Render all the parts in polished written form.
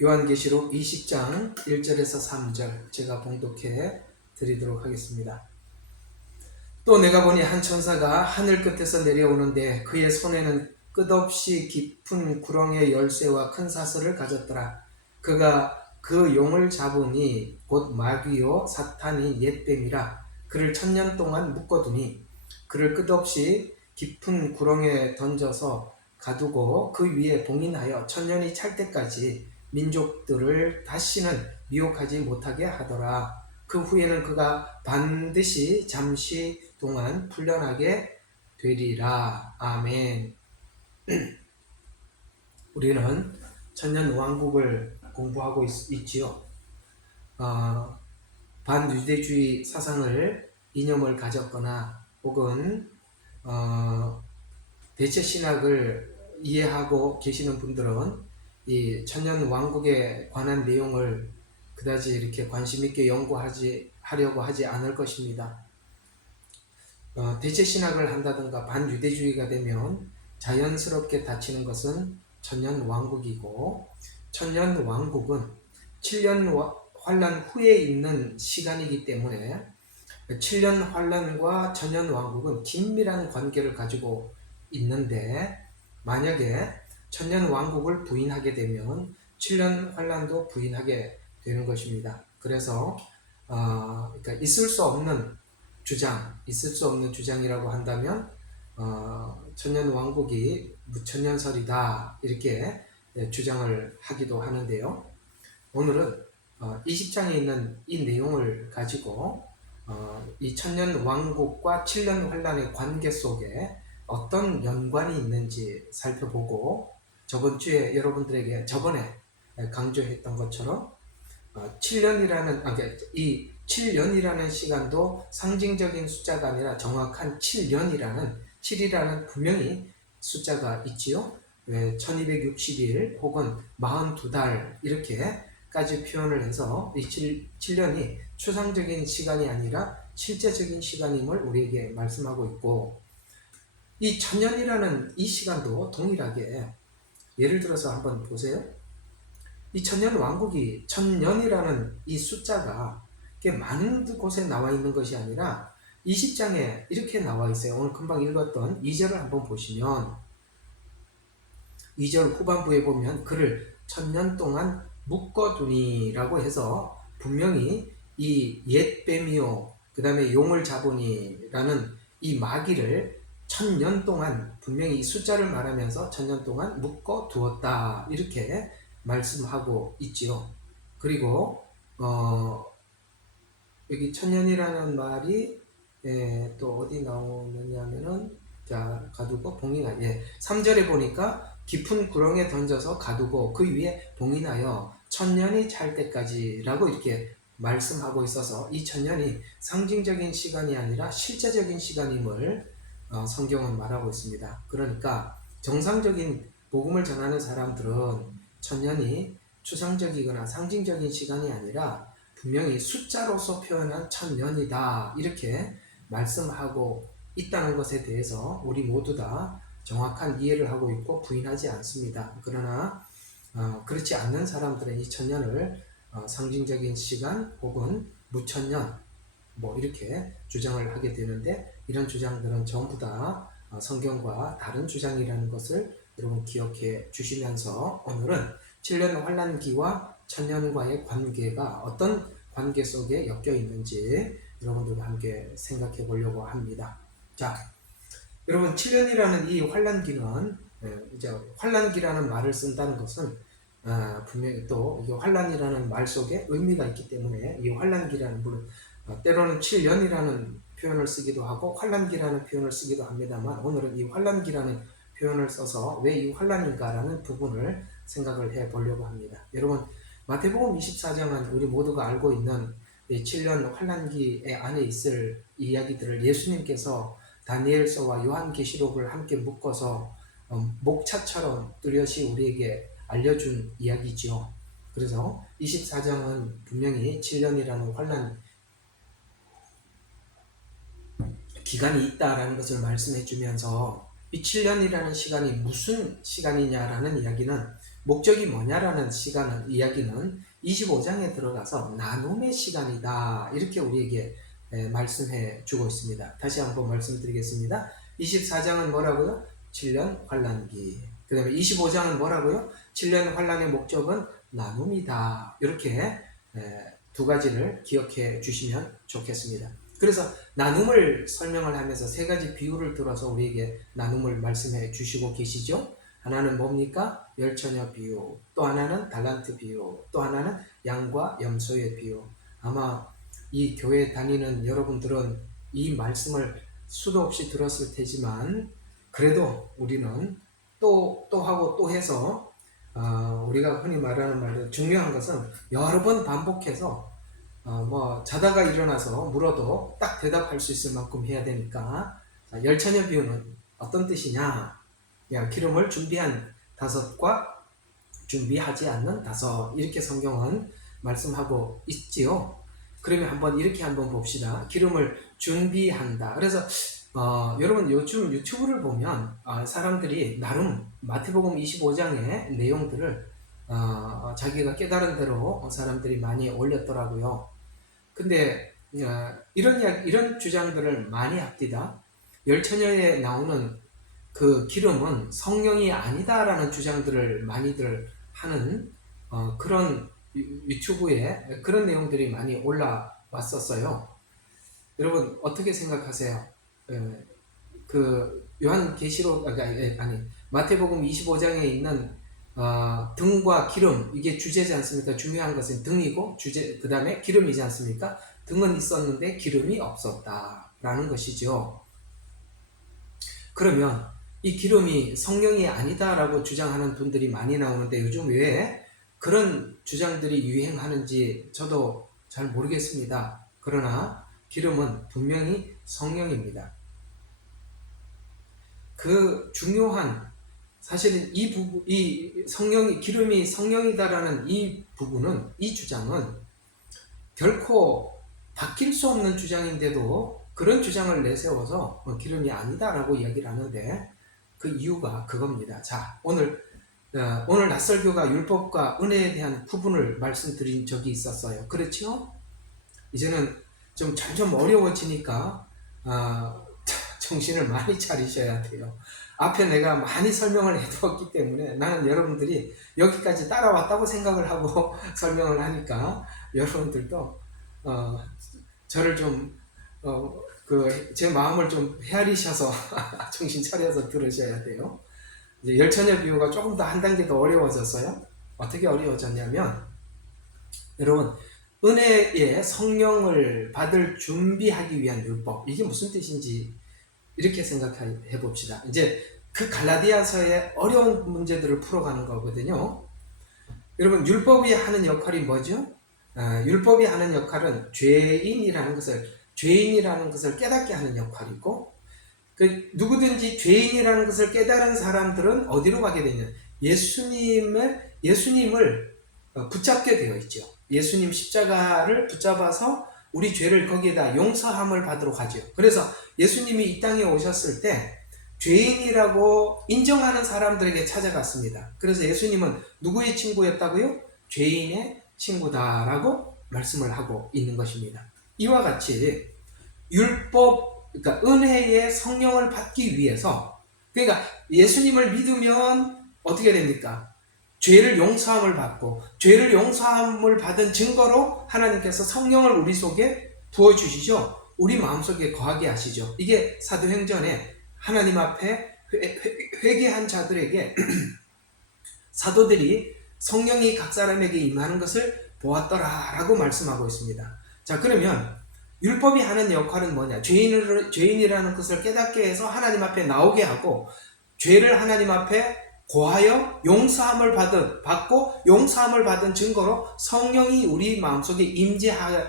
요한계시록 20장 1절에서 3절 제가 봉독해 드리도록 하겠습니다. 또 내가 보니 한 천사가 하늘 끝에서 내려오는데 그의 손에는 끝없이 깊은 구렁의 열쇠와 큰 사슬을 가졌더라. 그가 그 용을 잡으니 곧 마귀요 사탄이 옛뱀이라. 그를 1000년 동안 묶어두니 그를 끝없이 깊은 구렁에 던져서 가두고 그 위에 봉인하여 1000년이 찰 때까지 민족들을 다시는 미혹하지 못하게 하더라. 그 후에는 그가 반드시 잠시 동안 풀려나게 되리라. 아멘. 우리는 천년 왕국을 공부하고 있지요. 반유대주의 사상을 이념을 가졌거나 혹은 대체 신학을 이해하고 계시는 분들은 이 천년 왕국에 관한 내용을 그다지 이렇게 관심 있게 하려고 하지 않을 것입니다. 대체 신학을 한다든가 반유대주의가 되면 자연스럽게 닫히는 것은 천년 왕국이고, 천년 왕국은 7년 환란 후에 있는 시간이기 때문에 7년 환란과 천년 왕국은 긴밀한 관계를 가지고 있는데, 만약에 천년 왕국을 부인하게 되면 7년 환란도 부인하게 되는 것입니다. 그래서 그러니까 있을 수 없는 주장이라고 한다면 천년 왕국이 무천년설이다 이렇게 주장을 하기도 하는데요. 오늘은 20장에 있는 이 내용을 가지고 이 천년 왕국과 7년 환란의 관계 속에 어떤 연관이 있는지 살펴보고, 저번에 강조했던 것처럼 7년이라는 시간도 상징적인 숫자가 아니라 정확한 7이라는 분명히 숫자가 있지요. 1260일 혹은 42달 이렇게까지 표현을 해서 이 7년이 추상적인 시간이 아니라 실제적인 시간임을 우리에게 말씀하고 있고, 이 천년이라는 이 시간도 동일하게, 예를 들어서 한번 보세요. 이 천년 왕국이, 천년이라는 이 숫자가 많은 곳에 나와 있는 것이 아니라 20장에 이렇게 나와 있어요. 오늘 금방 읽었던 2절을 한번 보시면 2절 후반부에 보면 그를 1000년 동안 묶어두니라고 해서 분명히 이 옛뱀이요 그 다음에 용을 잡으니라는 이 마귀를 1000년 동안 분명히 이 숫자를 말하면서 1000년 동안 묶어두었다 이렇게 말씀하고 있지요. 그리고 여기 1000년이라는 말이 또 어디 나오느냐면은 가두고 봉인하여 3절에 보니까 깊은 구렁에 던져서 가두고 그 위에 봉인하여 1000년이 찰 때까지라고 이렇게 말씀하고 있어서 이 1000년이 상징적인 시간이 아니라 실제적인 시간임을 성경은 말하고 있습니다. 그러니까 정상적인 복음을 전하는 사람들은 1000년이 추상적이거나 상징적인 시간이 아니라 분명히 숫자로서 표현한 1000년이다 이렇게 말씀하고 있다는 것에 대해서 우리 모두 다 정확한 이해를 하고 있고 부인하지 않습니다. 그러나 그렇지 않는 사람들은 이 1000년을 상징적인 시간 혹은 무천년 이렇게 주장을 하게 되는데, 이런 주장들은 전부 다 성경과 다른 주장이라는 것을 여러분 기억해 주시면서 오늘은 7년 환란기와 천년과의 관계가 어떤 관계 속에 엮여 있는지 여러분들과 함께 생각해 보려고 합니다. 자, 여러분 7년이라는 이 환란기는 이제 환란기라는 말을 쓴다는 것은 분명히 또 이 환란이라는 말 속에 의미가 있기 때문에 이 환란기라는, 물론 때로는 7년이라는 표현을 쓰기도 하고 환란기라는 표현을 쓰기도 합니다만, 오늘은 이 환란기라는 표현을 써서 왜 이 환란인가라는 부분을 생각을 해 보려고 합니다. 여러분 마태복음 24장은 우리 모두가 알고 있는 이 7년 환란기 안에 있을 이야기들을 예수님께서 다니엘서와 요한계시록을 함께 묶어서 목차처럼 뚜렷이 우리에게 알려준 이야기죠. 그래서 24장은 분명히 7년이라는 환란 기간이 있다라는 것을 말씀해 주면서 이 7년이라는 시간이 무슨 시간이냐라는 이야기는 목적이 뭐냐라는 이야기는 25장에 들어가서 나눔의 시간이다. 이렇게 우리에게 말씀해 주고 있습니다. 다시 한번 말씀드리겠습니다. 24장은 뭐라고요? 7년 환란기. 그 다음에 25장은 뭐라고요? 7년 환란의 목적은 나눔이다. 이렇게 두 가지를 기억해 주시면 좋겠습니다. 그래서 나눔을 설명을 하면서 세 가지 비유를 들어서 우리에게 나눔을 말씀해 주시고 계시죠. 하나는 뭡니까? 열처녀 비유, 또 하나는 달란트 비유, 또 하나는 양과 염소의 비유. 아마 이 교회 다니는 여러분들은 이 말씀을 수도 없이 들었을 테지만 그래도 우리는 또 하고 또 해서 우리가 흔히 말하는 말은 중요한 것은 여러 번 반복해서 자다가 일어나서 물어도 딱 대답할 수 있을 만큼 해야 되니까. 열처녀 비유는 어떤 뜻이냐? 기름을 준비한 5과 준비하지 않는 5, 이렇게 성경은 말씀하고 있지요. 그러면 이렇게 한번 봅시다. 기름을 준비한다. 그래서 여러분 요즘 유튜브를 보면 사람들이 나름 마태복음 25장의 내용들을 자기가 깨달은 대로 사람들이 많이 올렸더라고요. 근데 이런 주장들을 많이 합디다. 열처녀에 나오는 그 기름은 성령이 아니다라는 주장들을 많이들 하는 그런 유튜브에 그런 내용들이 많이 올라왔었어요. 여러분 어떻게 생각하세요? 그 요한계시록 마태복음 25장에 있는 등과 기름, 이게 주제지 않습니까? 중요한 것은 등이고 그 다음에 기름이지 않습니까? 등은 있었는데 기름이 없었다라는 것이죠. 그러면 이 기름이 성령이 아니다라고 주장하는 분들이 많이 나오는데 요즘 왜 그런 주장들이 유행하는지 저도 잘 모르겠습니다. 그러나 기름은 분명히 성령입니다. 그 중요한 사실은 이 기름이 성령이다라는 이 부분은, 이 주장은 결코 바뀔 수 없는 주장인데도 그런 주장을 내세워서 기름이 아니다라고 이야기를 하는데 그 이유가 그겁니다. 자, 오늘 낯설교가 율법과 은혜에 대한 구분을 말씀드린 적이 있었어요. 그렇죠? 이제는 좀 점점 어려워지니까 정신을 많이 차리셔야 돼요. 앞에 내가 많이 설명을 해두었기 때문에 나는 여러분들이 여기까지 따라왔다고 생각을 하고 설명을 하니까 여러분들도 저를 좀 제 마음을 좀 헤아리셔서 정신 차려서 들으셔야 돼요. 이제 열처녀 비유가 조금 더 한 단계 더 어려워졌어요. 어떻게 어려워졌냐면 여러분 은혜의 성령을 받을 준비하기 위한 율법, 이게 무슨 뜻인지 이렇게 생각해 봅시다. 이제 그 갈라디아서의 어려운 문제들을 풀어가는 거거든요. 여러분 율법이 하는 역할이 뭐죠? 율법이 하는 역할은 죄인이라는 것을 깨닫게 하는 역할이고, 누구든지 죄인이라는 것을 깨달은 사람들은 어디로 가게 되냐? 예수님을 붙잡게 되어 있죠. 예수님 십자가를 붙잡아서 우리 죄를 거기에다 용서함을 받으러 가죠. 그래서 예수님이 이 땅에 오셨을 때 죄인이라고 인정하는 사람들에게 찾아갔습니다. 그래서 예수님은 누구의 친구였다고요? 죄인의 친구다라고 말씀을 하고 있는 것입니다. 이와 같이 율법, 그러니까 은혜의 성령을 받기 위해서, 그러니까 예수님을 믿으면 어떻게 됩니까? 죄를 용서함을 받고, 죄를 용서함을 받은 증거로 하나님께서 성령을 우리 속에 부어주시죠. 우리 마음속에 거하게 하시죠. 이게 사도행전에 하나님 앞에 회개한 자들에게 사도들이 성령이 각 사람에게 임하는 것을 보았더라라고 말씀하고 있습니다. 자, 그러면 율법이 하는 역할은 뭐냐? 죄인이라는 것을 깨닫게 해서 하나님 앞에 나오게 하고, 죄를 하나님 앞에 고하여 용서함을 받고 용서함을 받은 증거로 성령이 우리 마음속에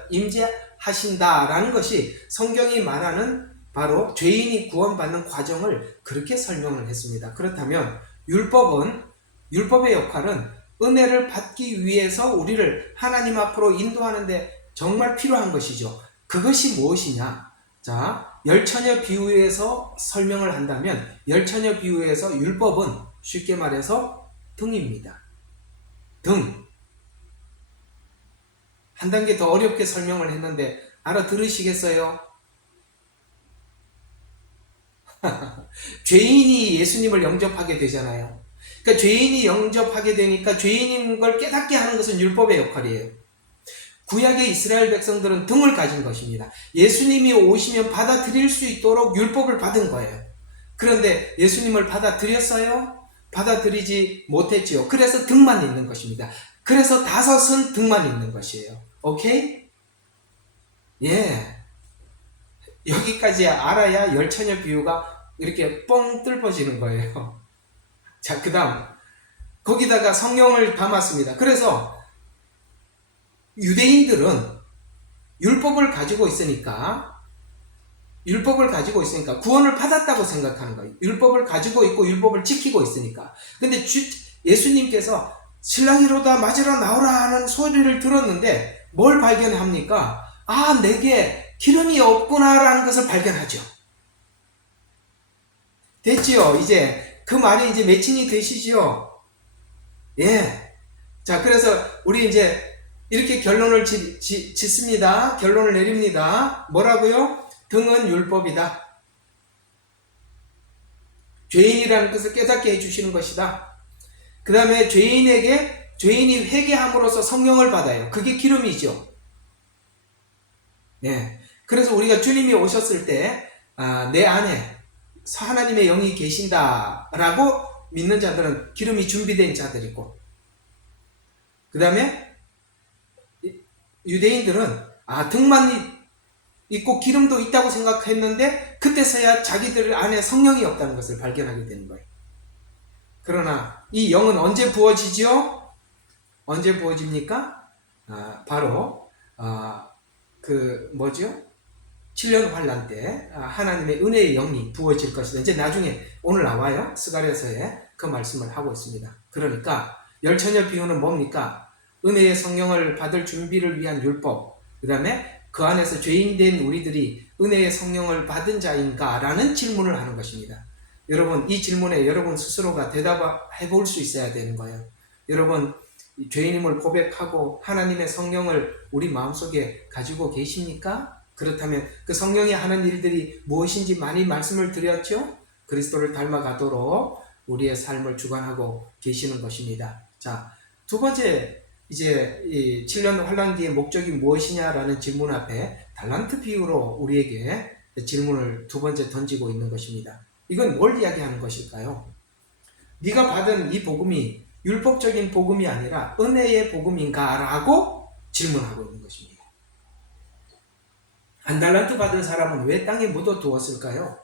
임재하신다라는 것이 성경이 말하는 바로 죄인이 구원받는 과정을 그렇게 설명을 했습니다. 그렇다면 율법의 역할은 은혜를 받기 위해서 우리를 하나님 앞으로 인도하는데 정말 필요한 것이죠. 그것이 무엇이냐? 자, 열처녀 비유에서 설명을 한다면 열처녀 비유에서 율법은 쉽게 말해서 등입니다. 등. 한 단계 더 어렵게 설명을 했는데 알아들으시겠어요? 죄인이 예수님을 영접하게 되잖아요. 그러니까 죄인이 영접하게 되니까 죄인인 걸 깨닫게 하는 것은 율법의 역할이에요. 구약의 이스라엘 백성들은 등을 가진 것입니다. 예수님이 오시면 받아들일 수 있도록 율법을 받은 거예요. 그런데 예수님을 받아들였어요? 받아들이지 못했지요. 그래서 등만 있는 것입니다. 그래서 다섯은 등만 있는 것이에요. 오케이? 예. 여기까지 알아야 열처녀 비유가 이렇게 뻥 뚫어지는 거예요. 자, 그 다음. 거기다가 성령을 담았습니다. 그래서 유대인들은 율법을 가지고 있으니까 구원을 받았다고 생각하는 거예요. 율법을 가지고 있고 율법을 지키고 있으니까. 근데 예수님께서 신랑이로다 맞으러 나오라 하는 소리를 들었는데 뭘 발견합니까? 아, 내게 기름이 없구나라는 것을 발견하죠. 됐지요? 이제 그 말이 이제 매칭이 되시죠? 예. 자, 그래서 우리 이제 이렇게 결론을 짓습니다. 결론을 내립니다. 뭐라고요? 등은 율법이다. 죄인이라는 것을 깨닫게 해주시는 것이다. 그 다음에 죄인이 회개함으로써 성령을 받아요. 그게 기름이죠. 예. 그래서 우리가 주님이 오셨을 때, 내 안에 하나님의 영이 계신다라고 믿는 자들은 기름이 준비된 자들이고, 그 다음에 유대인들은 등만 있고 기름도 있다고 생각했는데 그때서야 자기들 안에 성령이 없다는 것을 발견하게 되는 거예요. 그러나 이 영은 언제 부어지죠? 언제 부어집니까? 바로 그 뭐죠? 7년 환란 때 하나님의 은혜의 영이 부어질 것이다. 이제 나중에 오늘 나와요. 스가랴서에 그 말씀을 하고 있습니다. 그러니까 열처녀 비유는 뭡니까? 은혜의 성령을 받을 준비를 위한 율법, 그 다음에 그 안에서 죄인된 우리들이 은혜의 성령을 받은 자인가? 라는 질문을 하는 것입니다. 여러분, 이 질문에 여러분 스스로가 대답해 볼 수 있어야 되는 거예요. 여러분, 죄인임을 고백하고 하나님의 성령을 우리 마음속에 가지고 계십니까? 그렇다면 그 성령이 하는 일들이 무엇인지 많이 말씀을 드렸죠? 그리스도를 닮아가도록 우리의 삶을 주관하고 계시는 것입니다. 자, 두 번째, 이제 이 7년 환란기의 목적이 무엇이냐라는 질문 앞에 달란트 비유로 우리에게 질문을 두 번째 던지고 있는 것입니다. 이건 뭘 이야기하는 것일까요? 네가 받은 이 복음이 율법적인 복음이 아니라 은혜의 복음인가? 라고 질문하고 있는 것입니다. 한 달란트 받은 사람은 왜 땅에 묻어두었을까요?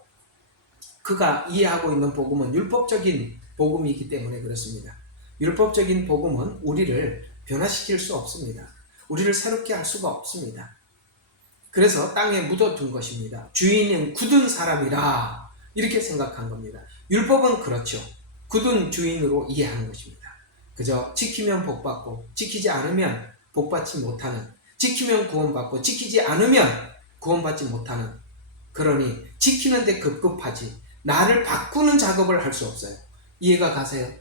그가 이해하고 있는 복음은 율법적인 복음이기 때문에 그렇습니다. 율법적인 복음은 우리를 변화시킬 수 없습니다. 우리를 새롭게 할 수가 없습니다. 그래서 땅에 묻어둔 것입니다. 주인은 굳은 사람이라 이렇게 생각한 겁니다. 율법은 그렇죠. 굳은 주인으로 이해하는 것입니다. 그저 지키면 복받고 지키지 않으면 복받지 못하는, 지키면 구원받고 지키지 않으면 구원받지 못하는, 그러니 지키는데 급급하지 나를 바꾸는 작업을 할 수 없어요. 이해가 가세요?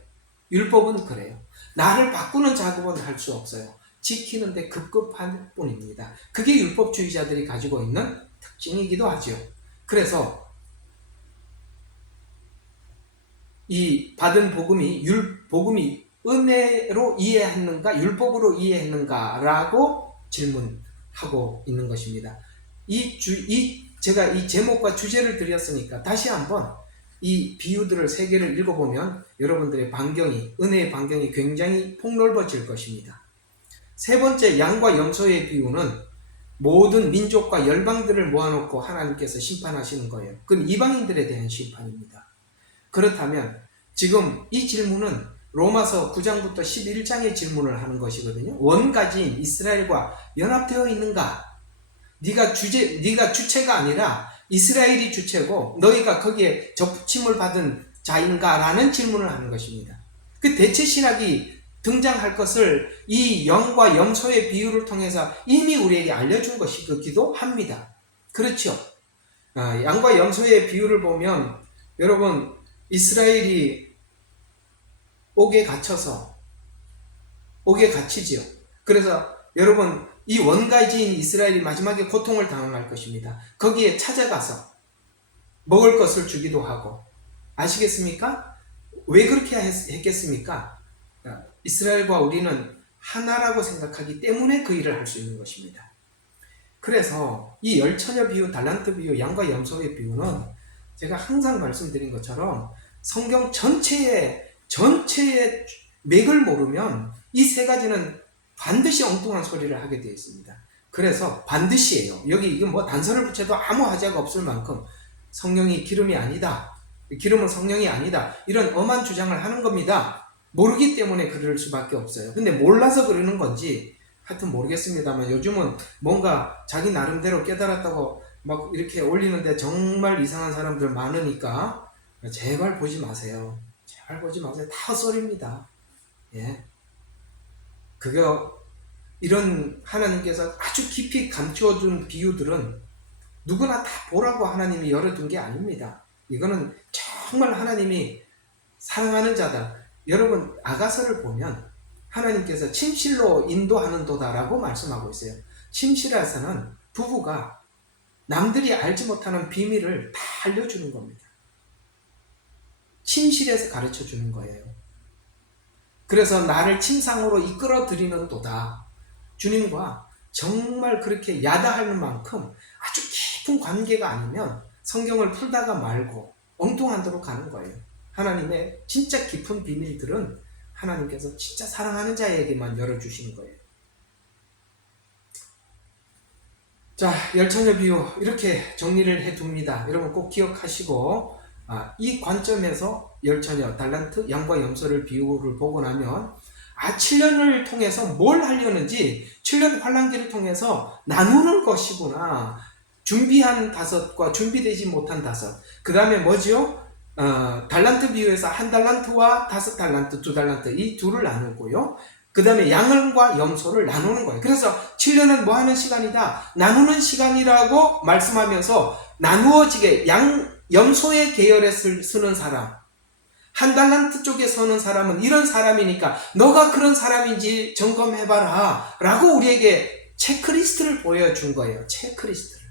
율법은 그래요. 나를 바꾸는 작업은 할 수 없어요. 지키는데 급급한 뿐입니다. 그게 율법주의자들이 가지고 있는 특징이기도 하죠. 그래서 이 받은 복음이 은혜로 이해했는가 율법으로 이해했는가 라고 질문하고 있는 것입니다. 제가 이 제목과 주제를 드렸으니까 다시 한번 이 비유들을 세 개를 읽어보면 여러분들의 은혜의 반경이 굉장히 폭넓어질 것입니다. 세 번째, 양과 염소의 비유는 모든 민족과 열방들을 모아놓고 하나님께서 심판하시는 거예요. 그건 이방인들에 대한 심판입니다. 그렇다면 지금 이 질문은 로마서 9장부터 11장의 질문을 하는 것이거든요. 원가지인 이스라엘과 연합되어 있는가? 네가 주체가 아니라 이스라엘이 주체고 너희가 거기에 접붙임을 받은 자인가? 라는 질문을 하는 것입니다. 그 대체 신학이 등장할 것을 이 영과 염소의 비유를 통해서 이미 우리에게 알려준 것이기도 합니다. 그렇죠? 양과 염소의 비유를 보면 여러분, 이스라엘이 옥에 갇혀서 옥에 갇히지요. 그래서 여러분, 이 원가지인 이스라엘이 마지막에 고통을 당할 것입니다. 거기에 찾아가서 먹을 것을 주기도 하고. 아시겠습니까? 왜 그렇게 했겠습니까? 이스라엘과 우리는 하나라고 생각하기 때문에 그 일을 할 수 있는 것입니다. 그래서 이 열처녀 비유, 달란트 비유, 양과 염소의 비유는 제가 항상 말씀드린 것처럼 성경 전체의 맥을 모르면 이 세 가지는 반드시 엉뚱한 소리를 하게 되어 있습니다. 그래서 반드시예요. 여기 이거 뭐 단서를 붙여도 아무 하자가 없을 만큼 성령이 기름이 아니다. 기름은 성령이 아니다. 이런 엄한 주장을 하는 겁니다. 모르기 때문에 그럴 수밖에 없어요. 근데 몰라서 그러는 건지 하여튼 모르겠습니다만 요즘은 뭔가 자기 나름대로 깨달았다고 막 이렇게 올리는데 정말 이상한 사람들 많으니까 제발 보지 마세요. 제발 보지 마세요. 다 헛소리입니다. 예. 그거 이런 하나님께서 아주 깊이 감추어준 비유들은 누구나 다 보라고 하나님이 열어둔 게 아닙니다. 이거는 정말 하나님이 사랑하는 자다. 여러분 아가서를 보면 하나님께서 침실로 인도하는 도다라고 말씀하고 있어요. 침실에서는 부부가 남들이 알지 못하는 비밀을 다 알려주는 겁니다. 침실에서 가르쳐 주는 거예요. 그래서 나를 침상으로 이끌어 드리는 도다. 주님과 정말 그렇게 야다할 만큼 아주 깊은 관계가 아니면 성경을 풀다가 말고 엉뚱한 데로 가는 거예요. 하나님의 진짜 깊은 비밀들은 하나님께서 진짜 사랑하는 자에게만 열어주시는 거예요. 자, 열처녀 비유 이렇게 정리를 해둡니다. 여러분 꼭 기억하시고 이 관점에서 열처녀, 달란트, 양과 염소를 비유를 보고 나면 7년을 통해서 뭘 하려는지 7년 환란기를 통해서 나누는 것이구나. 준비한 5과 준비되지 못한 5. 그 다음에 뭐지요? 달란트 비유에서 1달란트와 5달란트, 2달란트 이 둘을 나누고요. 그 다음에 양과 염소를 나누는 거예요. 그래서 7년은 뭐 하는 시간이다? 나누는 시간이라고 말씀하면서 나누어지게 염소의 계열에 쓰는 사람, 1달란트 쪽에 서는 사람은 이런 사람이니까 너가 그런 사람인지 점검해봐라 라고 우리에게 체크리스트를 보여준 거예요. 체크리스트를.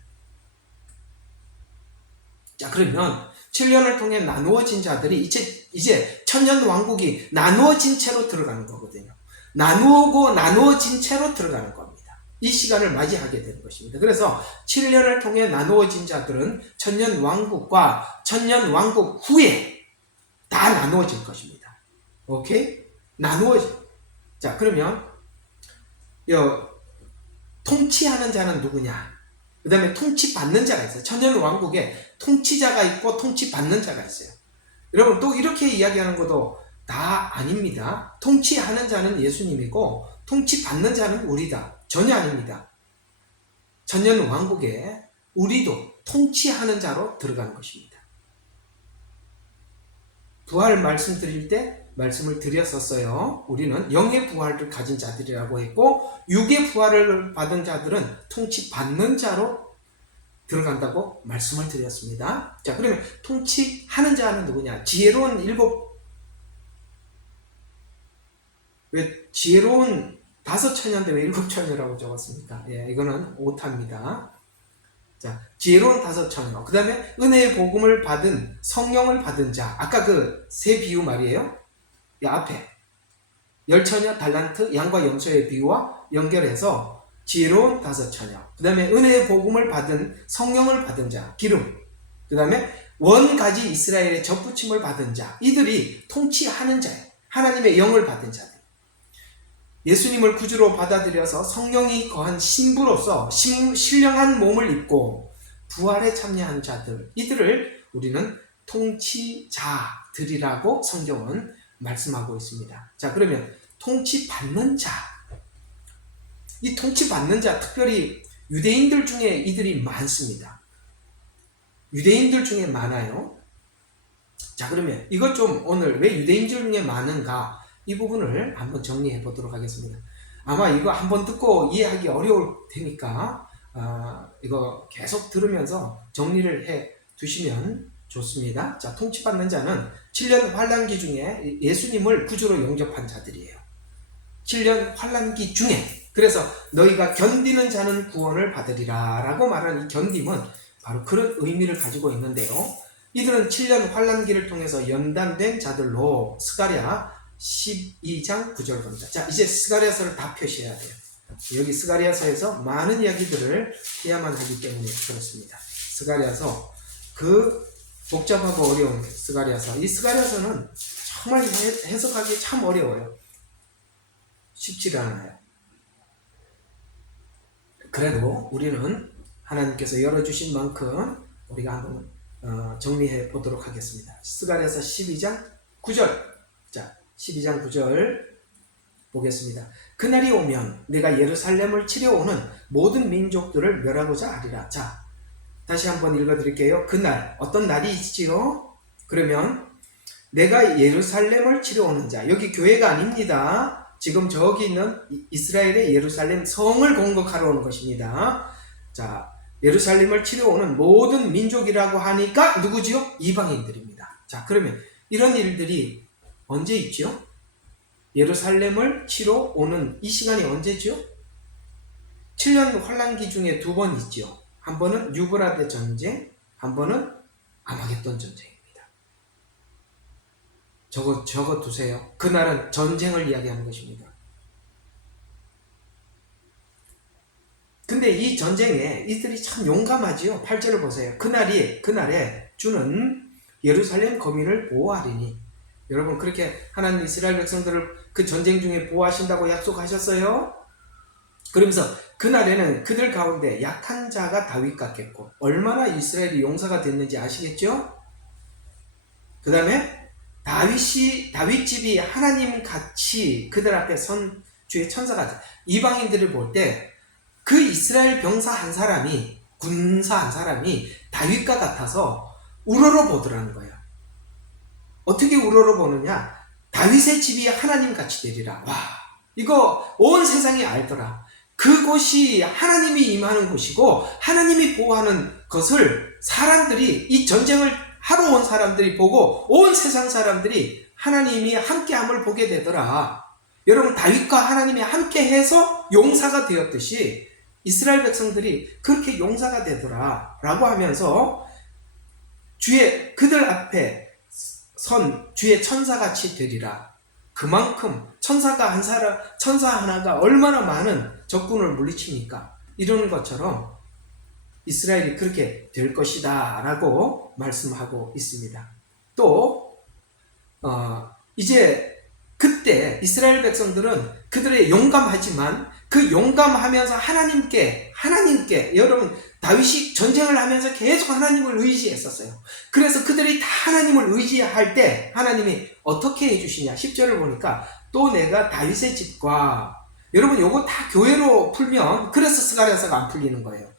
자, 그러면 7년을 통해 나누어진 자들이 이제 천년 왕국이 나누어진 채로 들어가는 거거든요. 나누어진 채로 들어가는 겁니다. 이 시간을 맞이하게 되는 것입니다. 그래서 7년을 통해 나누어진 자들은 천년 왕국과 천년 왕국 후에 다 나누어질 것입니다. 오케이? 나누어질. 자, 그러면 통치하는 자는 누구냐? 그 다음에 통치받는 자가 있어요. 천년 왕국에 통치자가 있고 통치받는 자가 있어요. 여러분 또 이렇게 이야기하는 것도 다 아닙니다. 통치하는 자는 예수님이고 통치받는 자는 우리다. 전혀 아닙니다. 천년 왕국에 우리도 통치하는 자로 들어가는 것입니다. 부활 말씀드릴 때 말씀을 드렸었어요. 우리는 영의 부활을 가진 자들이라고 했고 육의 부활을 받은 자들은 통치받는 자로 들어간다고 말씀을 드렸습니다. 자, 그러면 통치하는 자는 누구냐? 지혜로운 왜 지혜로운 5처녀인데 왜 7처녀라고 적었습니까? 예, 이거는 오타입니다. 자, 지혜로운 5처녀. 그 다음에 은혜의 복음을 받은 성령을 받은 자. 아까 그 세 비유 말이에요. 이 앞에 열처녀, 달란트, 양과 염소의 비유와 연결해서 지혜로운 5처녀. 그 다음에 은혜의 복음을 받은 성령을 받은 자. 기름. 그 다음에 원가지 이스라엘의 접붙임을 받은 자. 이들이 통치하는 자예요. 하나님의 영을 받은 자들. 예수님을 구주로 받아들여서 성령이 거한 신부로서 신령한 몸을 입고 부활에 참여한 자들, 이들을 우리는 통치자들이라고 성경은 말씀하고 있습니다. 자, 그러면 통치받는 자, 이 통치받는 자, 특별히 유대인들 중에 이들이 많습니다. 유대인들 중에 많아요. 자, 그러면 이것 좀 오늘 왜 유대인들 중에 많은가, 이 부분을 한번 정리해 보도록 하겠습니다. 아마 이거 한번 듣고 이해하기 어려울 테니까 이거 계속 들으면서 정리를 해 두시면 좋습니다. 자, 통치받는 자는 7년 환란기 중에 예수님을 구주로 영접한 자들이에요. 7년 환난기 중에, 그래서 너희가 견디는 자는 구원을 받으리라 라고 말하는 이 견딤은 바로 그런 의미를 가지고 있는데요. 이들은 7년 환난기를 통해서 연단된 자들로 스가랴 12장 9절 봅니다. 자, 이제 스가랴서를 다 표시해야 돼요. 여기 스가랴서에서 많은 이야기들을 해야만 하기 때문에 그렇습니다. 스가랴서, 그 복잡하고 어려운 스가랴서, 이 스가랴서는 정말 해석하기 참 어려워요. 쉽지 않아요. 그래도 우리는 하나님께서 열어주신 만큼 우리가 한번 정리해 보도록 하겠습니다. 스가랴서 12장 9절. 자, 12장 9절 보겠습니다. 그날이 오면 내가 예루살렘을 치려오는 모든 민족들을 멸하고자 하리라. 자, 다시 한번 읽어드릴게요. 그날, 어떤 날이 있지요? 그러면 내가 예루살렘을 치려오는 자, 여기 교회가 아닙니다. 지금 저기 있는 이스라엘의 예루살렘 성을 공격하러 오는 것입니다. 자, 예루살렘을 치러오는 모든 민족이라고 하니까 누구지요? 이방인들입니다. 자, 그러면 이런 일들이 언제 있죠? 예루살렘을 치러 오는 이 시간이 언제죠? 7년 환난기 중에 두 번 있죠. 한 번은 유브라데 전쟁, 한 번은 아마겟돈 전쟁입니다. 적어 두세요. 그날은 전쟁을 이야기하는 것입니다. 근데 이 전쟁에 이들이 참 용감하지요. 8절을 보세요. 그날에 주는 예루살렘 거민을 보호하리니. 여러분, 그렇게 하나님 이스라엘 백성들을 그 전쟁 중에 보호하신다고 약속하셨어요. 그러면서 그날에는 그들 가운데 약한 자가 다윗 같겠고, 얼마나 이스라엘이 용사가 됐는지 아시겠죠? 그 다음에 다윗 집이 하나님 같이 그들 앞에 선 주의 천사가, 이방인들을 볼 때 그 이스라엘 병사 한 사람이, 군사 한 사람이 다윗과 같아서 우러러 보더라는 거예요. 어떻게 우러러 보느냐? 다윗의 집이 하나님 같이 되리라. 와, 이거 온 세상이 알더라. 그곳이 하나님이 임하는 곳이고 하나님이 보호하는 것을 사람들이, 이 전쟁을 하러 온 사람들이 보고 온 세상 사람들이 하나님이 함께함을 보게 되더라. 여러분, 다윗과 하나님이 함께해서 용사가 되었듯이 이스라엘 백성들이 그렇게 용사가 되더라 라고 하면서 그들 앞에 선 주의 천사같이 되리라. 그만큼 천사 하나가 얼마나 많은 적군을 물리칩니까? 이러는 것처럼 이스라엘이 그렇게 될 것이다 라고 말씀하고 있습니다. 또 이제 그때 이스라엘 백성들은 그들의 용감하지만 그 용감하면서 하나님께 여러분, 다윗이 전쟁을 하면서 계속 하나님을 의지했었어요. 그래서 그들이 다 하나님을 의지할 때 하나님이 어떻게 해주시냐? 10절을 보니까 또 내가 다윗의 집과, 여러분 요거 다 교회로 풀면 그래서 스가랴서가 안 풀리는 거예요.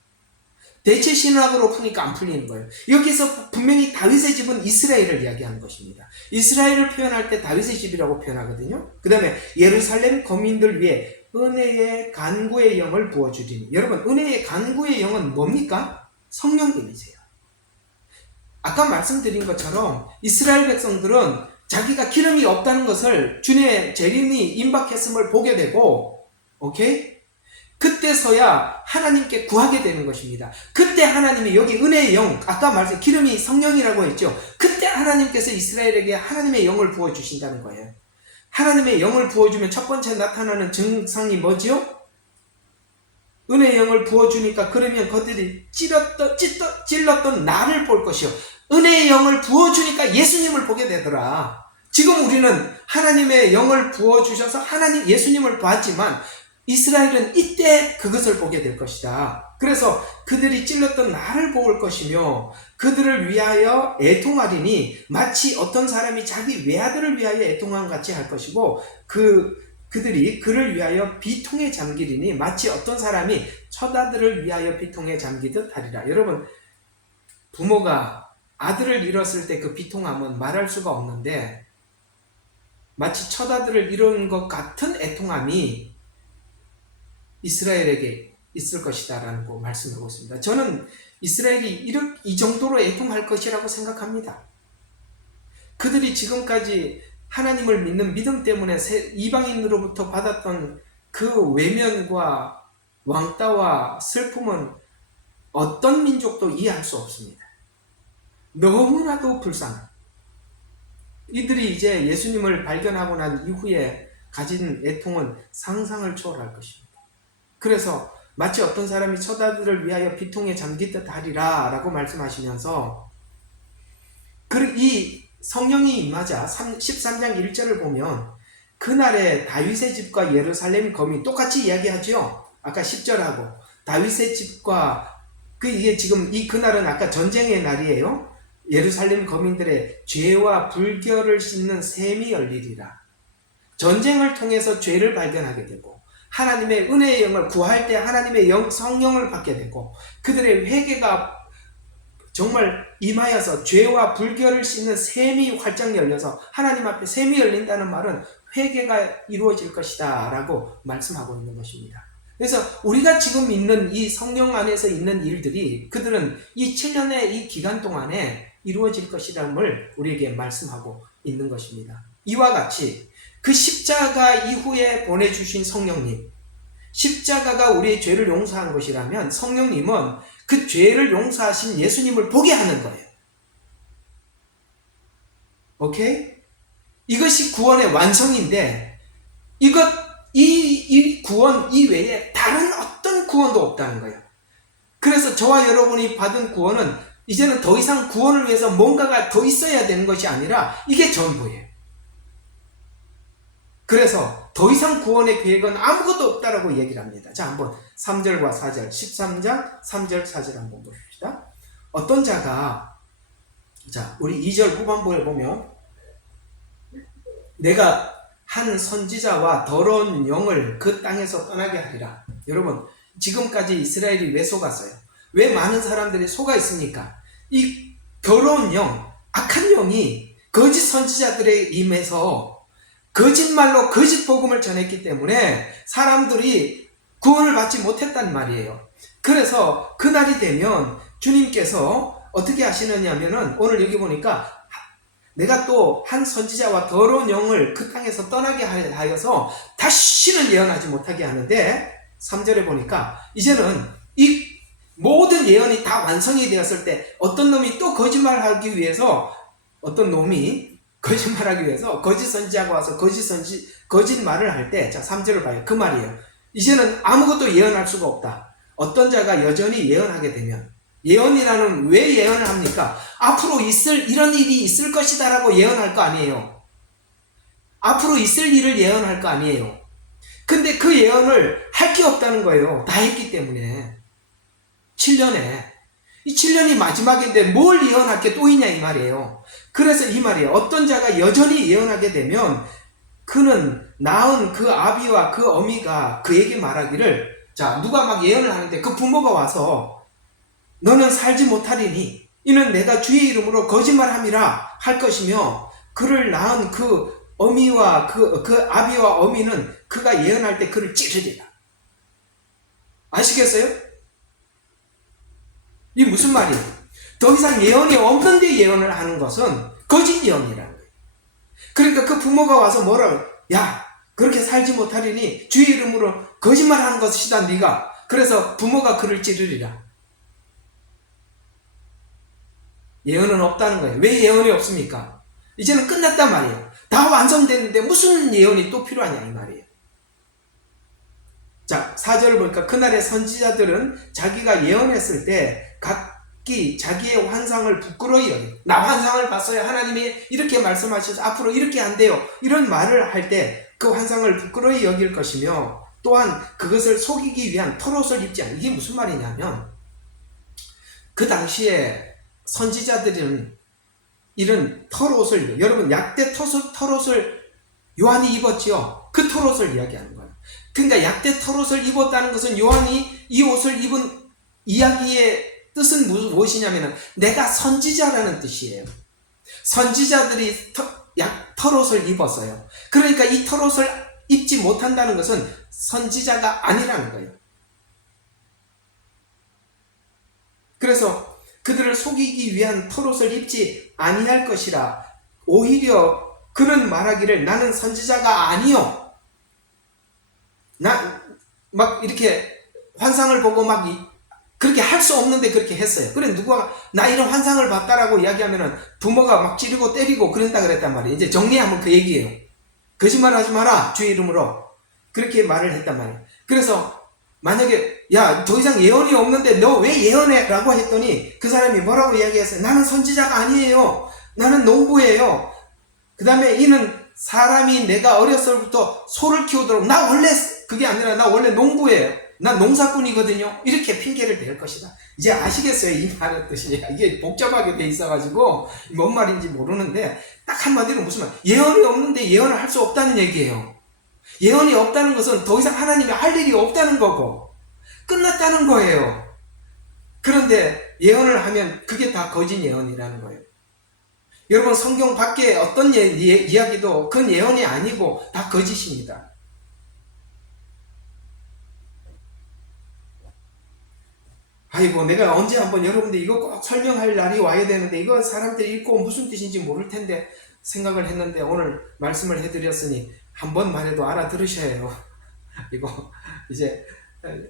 대체 신학으로 푸니까 안 풀리는 거예요. 여기서 분명히 다윗의 집은 이스라엘을 이야기하는 것입니다. 이스라엘을 표현할 때 다윗의 집이라고 표현하거든요. 그 다음에 예루살렘 거민들 위에 은혜의 간구의 영을 부어주리니. 여러분, 은혜의 간구의 영은 뭡니까? 성령님이세요. 아까 말씀드린 것처럼 이스라엘 백성들은 자기가 기름이 없다는 것을 주님의 재림이 임박했음을 보게 되고, 오케이? 그때서야 하나님께 구하게 되는 것입니다. 그때 하나님이, 여기 은혜의 영, 아까 말씀 기름이 성령이라고 했죠. 그때 하나님께서 이스라엘에게 하나님의 영을 부어주신다는 거예요. 하나님의 영을 부어주면 첫 번째 나타나는 증상이 뭐지요? 은혜의 영을 부어주니까, 그러면 그들이 찔렀던 나를 볼 것이요. 은혜의 영을 부어주니까 예수님을 보게 되더라. 지금 우리는 하나님의 영을 부어주셔서 하나님 예수님을 봤지만 이스라엘은 이때 그것을 보게 될 것이다. 그래서 그들이 찔렀던 나를 볼 것이며 그들을 위하여 애통하리니 마치 어떤 사람이 자기 외아들을 위하여 애통함 같이 할 것이고 그들이 그를 위하여 비통에 잠기리니 마치 어떤 사람이 첫 아들을 위하여 비통에 잠기듯 하리라. 여러분, 부모가 아들을 잃었을 때 그 비통함은 말할 수가 없는데 마치 첫 아들을 잃은 것 같은 애통함이 이스라엘에게 있을 것이다 라고 말씀하고 있습니다. 저는 이스라엘이 이 정도로 애통할 것이라고 생각합니다. 그들이 지금까지 하나님을 믿는 믿음 때문에 이방인으로부터 받았던 그 외면과 왕따와 슬픔은 어떤 민족도 이해할 수 없습니다. 너무나도 불쌍한. 이들이 이제 예수님을 발견하고 난 이후에 가진 애통은 상상을 초월할 것입니다. 그래서 마치 어떤 사람이 처자들을 위하여 비통에 잠기듯 하리라 라고 말씀하시면서 이 성령이 임하자 13장 1절을 보면 그날에 다윗의 집과 예루살렘 거민 똑같이 이야기하죠. 아까 10절하고 다윗의 집과 이게 지금 그날은 아까 전쟁의 날이에요. 예루살렘 거민들의 죄와 불결을 씻는 셈이 열리리라. 전쟁을 통해서 죄를 발견하게 되고 하나님의 은혜의 영을 구할 때 하나님의 성령을 받게 되고 그들의 회개가 정말 임하여서 죄와 불결을 씻는 셈이 활짝 열려서 하나님 앞에 셈이 열린다는 말은 회개가 이루어질 것이다 라고 말씀하고 있는 것입니다. 그래서 우리가 지금 있는 이 성령 안에서 있는 일들이 그들은 이 7년의 이 기간 동안에 이루어질 것이라는 우리에게 말씀하고 있는 것입니다. 이와 같이 그 십자가 이후에 보내주신 성령님, 십자가가 우리의 죄를 용서한 것이라면 성령님은 그 죄를 용서하신 예수님을 보게 하는 거예요. 오케이? 이것이 구원의 완성인데 이 구원 이외에 다른 어떤 구원도 없다는 거예요. 그래서 저와 여러분이 받은 구원은 이제는 더 이상 구원을 위해서 뭔가가 더 있어야 되는 것이 아니라 이게 전부예요. 그래서 더 이상 구원의 계획은 아무것도 없다라고 얘기를 합니다. 자, 한번 3절과 4절, 13장 3절 4절 한번 보십시다. 어떤 자가, 자, 우리 2절 후반부에 보면 내가 한 선지자와 더러운 영을 그 땅에서 떠나게 하리라. 여러분, 지금까지 이스라엘이 왜 속았어요? 왜 많은 사람들이 속아 있습니까? 이 더러운 영, 악한 영이 거짓 선지자들에 임해서 거짓말로 거짓 복음을 전했기 때문에 사람들이 구원을 받지 못했단 말이에요. 그래서 그날이 되면 주님께서 어떻게 하시느냐면은 오늘 여기 보니까 내가 또 한 선지자와 더러운 영을 그 땅에서 떠나게 하여서 다시는 예언하지 못하게 하는데 3절에 보니까 이제는 이 모든 예언이 다 완성이 되었을 때 어떤 놈이 또 거짓말하기 위해서 거짓 선지자가 와서 거짓말을 할 때, 자, 3절을 봐요. 그 말이에요. 이제는 아무것도 예언할 수가 없다. 어떤 자가 여전히 예언하게 되면, 예언이라는 왜 예언을 합니까? 앞으로 이런 일이 있을 것이다 라고 예언할 거 아니에요. 앞으로 있을 일을 예언할 거 아니에요. 근데 그 예언을 할 게 없다는 거예요. 다 했기 때문에. 7년에. 이 7년이 마지막인데 뭘 예언할 게 또 있냐 이 말이에요. 그래서 이 말이에요. 어떤 자가 여전히 예언하게 되면 그는 낳은 그 아비와 그 어미가 그에게 말하기를, 자, 누가 막 예언을 하는데 그 부모가 와서 너는 살지 못하리니 이는 내가 주의 이름으로 거짓말함이라 할 것이며 그를 낳은 그 어미와 그 아비와 어미는 그가 예언할 때 그를 찌르리라. 아시겠어요? 이게 무슨 말이에요? 더 이상 예언이 없는데 예언을 하는 것은 거짓 예언이라는 거예요. 그러니까 그 부모가 와서 뭐라고, 야, 그렇게 살지 못하리니 주의 이름으로 거짓말하는 것이다 네가. 그래서 부모가 그를 찌르리라. 예언은 없다는 거예요. 왜 예언이 없습니까? 이제는 끝났단 말이에요. 다 완성됐는데 무슨 예언이 또 필요하냐 이 말이에요. 자, 4절을 보니까 그날의 선지자들은 자기가 예언했을 때 각기 자기의 환상을 부끄러이 여기고, 나 환상을 봤어요. 하나님이 이렇게 말씀하셔서 앞으로 이렇게 한대요. 이런 말을 할 때 그 환상을 부끄러이 여길 것이며 또한 그것을 속이기 위한 털옷을 입지 않는, 이게 무슨 말이냐면 그 당시에 선지자들은 이런 털옷을, 여러분 약대 털옷을 요한이 입었지요. 그 털옷을 이야기하는 거예요. 그러니까 약대 털옷을 입었다는 것은 요한이 이 옷을 입은 이야기의 뜻은 무엇이냐면 내가 선지자라는 뜻이에요. 선지자들이 털옷을 입었어요. 그러니까 이 털옷을 입지 못한다는 것은 선지자가 아니라는 거예요. 그래서 그들을 속이기 위한 털옷을 입지 아니할 것이라, 오히려 그는 말하기를 나는 선지자가 아니요. 막 이렇게 환상을 보고 막 그렇게 할 수 없는데 그렇게 했어요. 그래 누가 나 이런 환상을 봤다라고 이야기하면은 부모가 막 찌르고 때리고 그런다 그랬단 말이에요. 이제 정리하면 그 얘기예요. 거짓말하지 마라 주의 이름으로 그렇게 말을 했단 말이에요. 그래서 만약에 야 더 이상 예언이 없는데 너 왜 예언해? 라고 했더니 그 사람이 뭐라고 이야기했어요? 나는 선지자가 아니에요. 나는 농부예요. 그 다음에 이는 사람이 내가 어렸을 때부터 소를 키우도록 나 원래 그게 아니라 나 원래 농부예요. 난 농사꾼이거든요. 이렇게 핑계를 댈 것이다. 이제 아시겠어요? 이 말의 뜻이. 이게 복잡하게 돼 있어가지고 뭔 말인지 모르는데 딱 한마디로 무슨 말? 예언이 없는데 예언을 할 수 없다는 얘기예요. 예언이 없다는 것은 더 이상 하나님이 할 일이 없다는 거고 끝났다는 거예요. 그런데 예언을 하면 그게 다 거짓 예언이라는 거예요. 여러분 성경 밖에 어떤 이야기도 그건 예언이 아니고 다 거짓입니다. 아이고 내가 언제 한번 여러분들 이거 꼭 설명할 날이 와야 되는데 이거 사람들이 읽고 무슨 뜻인지 모를 텐데 생각을 했는데 오늘 말씀을 해드렸으니 한번 말해도 알아들으셔야 해요. 이거 이제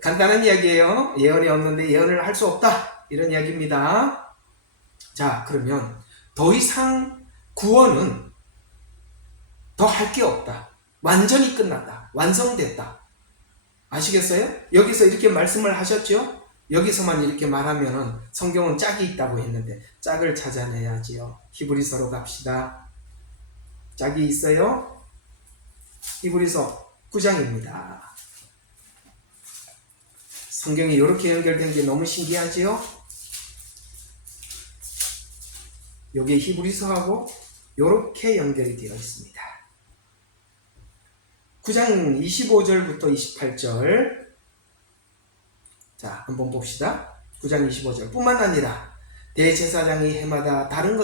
간단한 이야기예요. 예언이 없는데 예언을 할 수 없다 이런 이야기입니다. 자 그러면 더 이상 구원은 더 할 게 없다. 완전히 끝났다. 완성됐다. 아시겠어요? 여기서 이렇게 말씀을 하셨죠? 여기서만 이렇게 말하면은 성경은 짝이 있다고 했는데 짝을 찾아내야지요. 히브리서로 갑시다. 짝이 있어요? 히브리서 9장입니다. 성경이 이렇게 연결된 게 너무 신기하지요? 여기 히브리서하고 이렇게 연결이 되어 있습니다. 9장 25절부터 28절 자 한번 봅시다. 9장 25절 뿐만 아니라 대제사장이 해마다 다른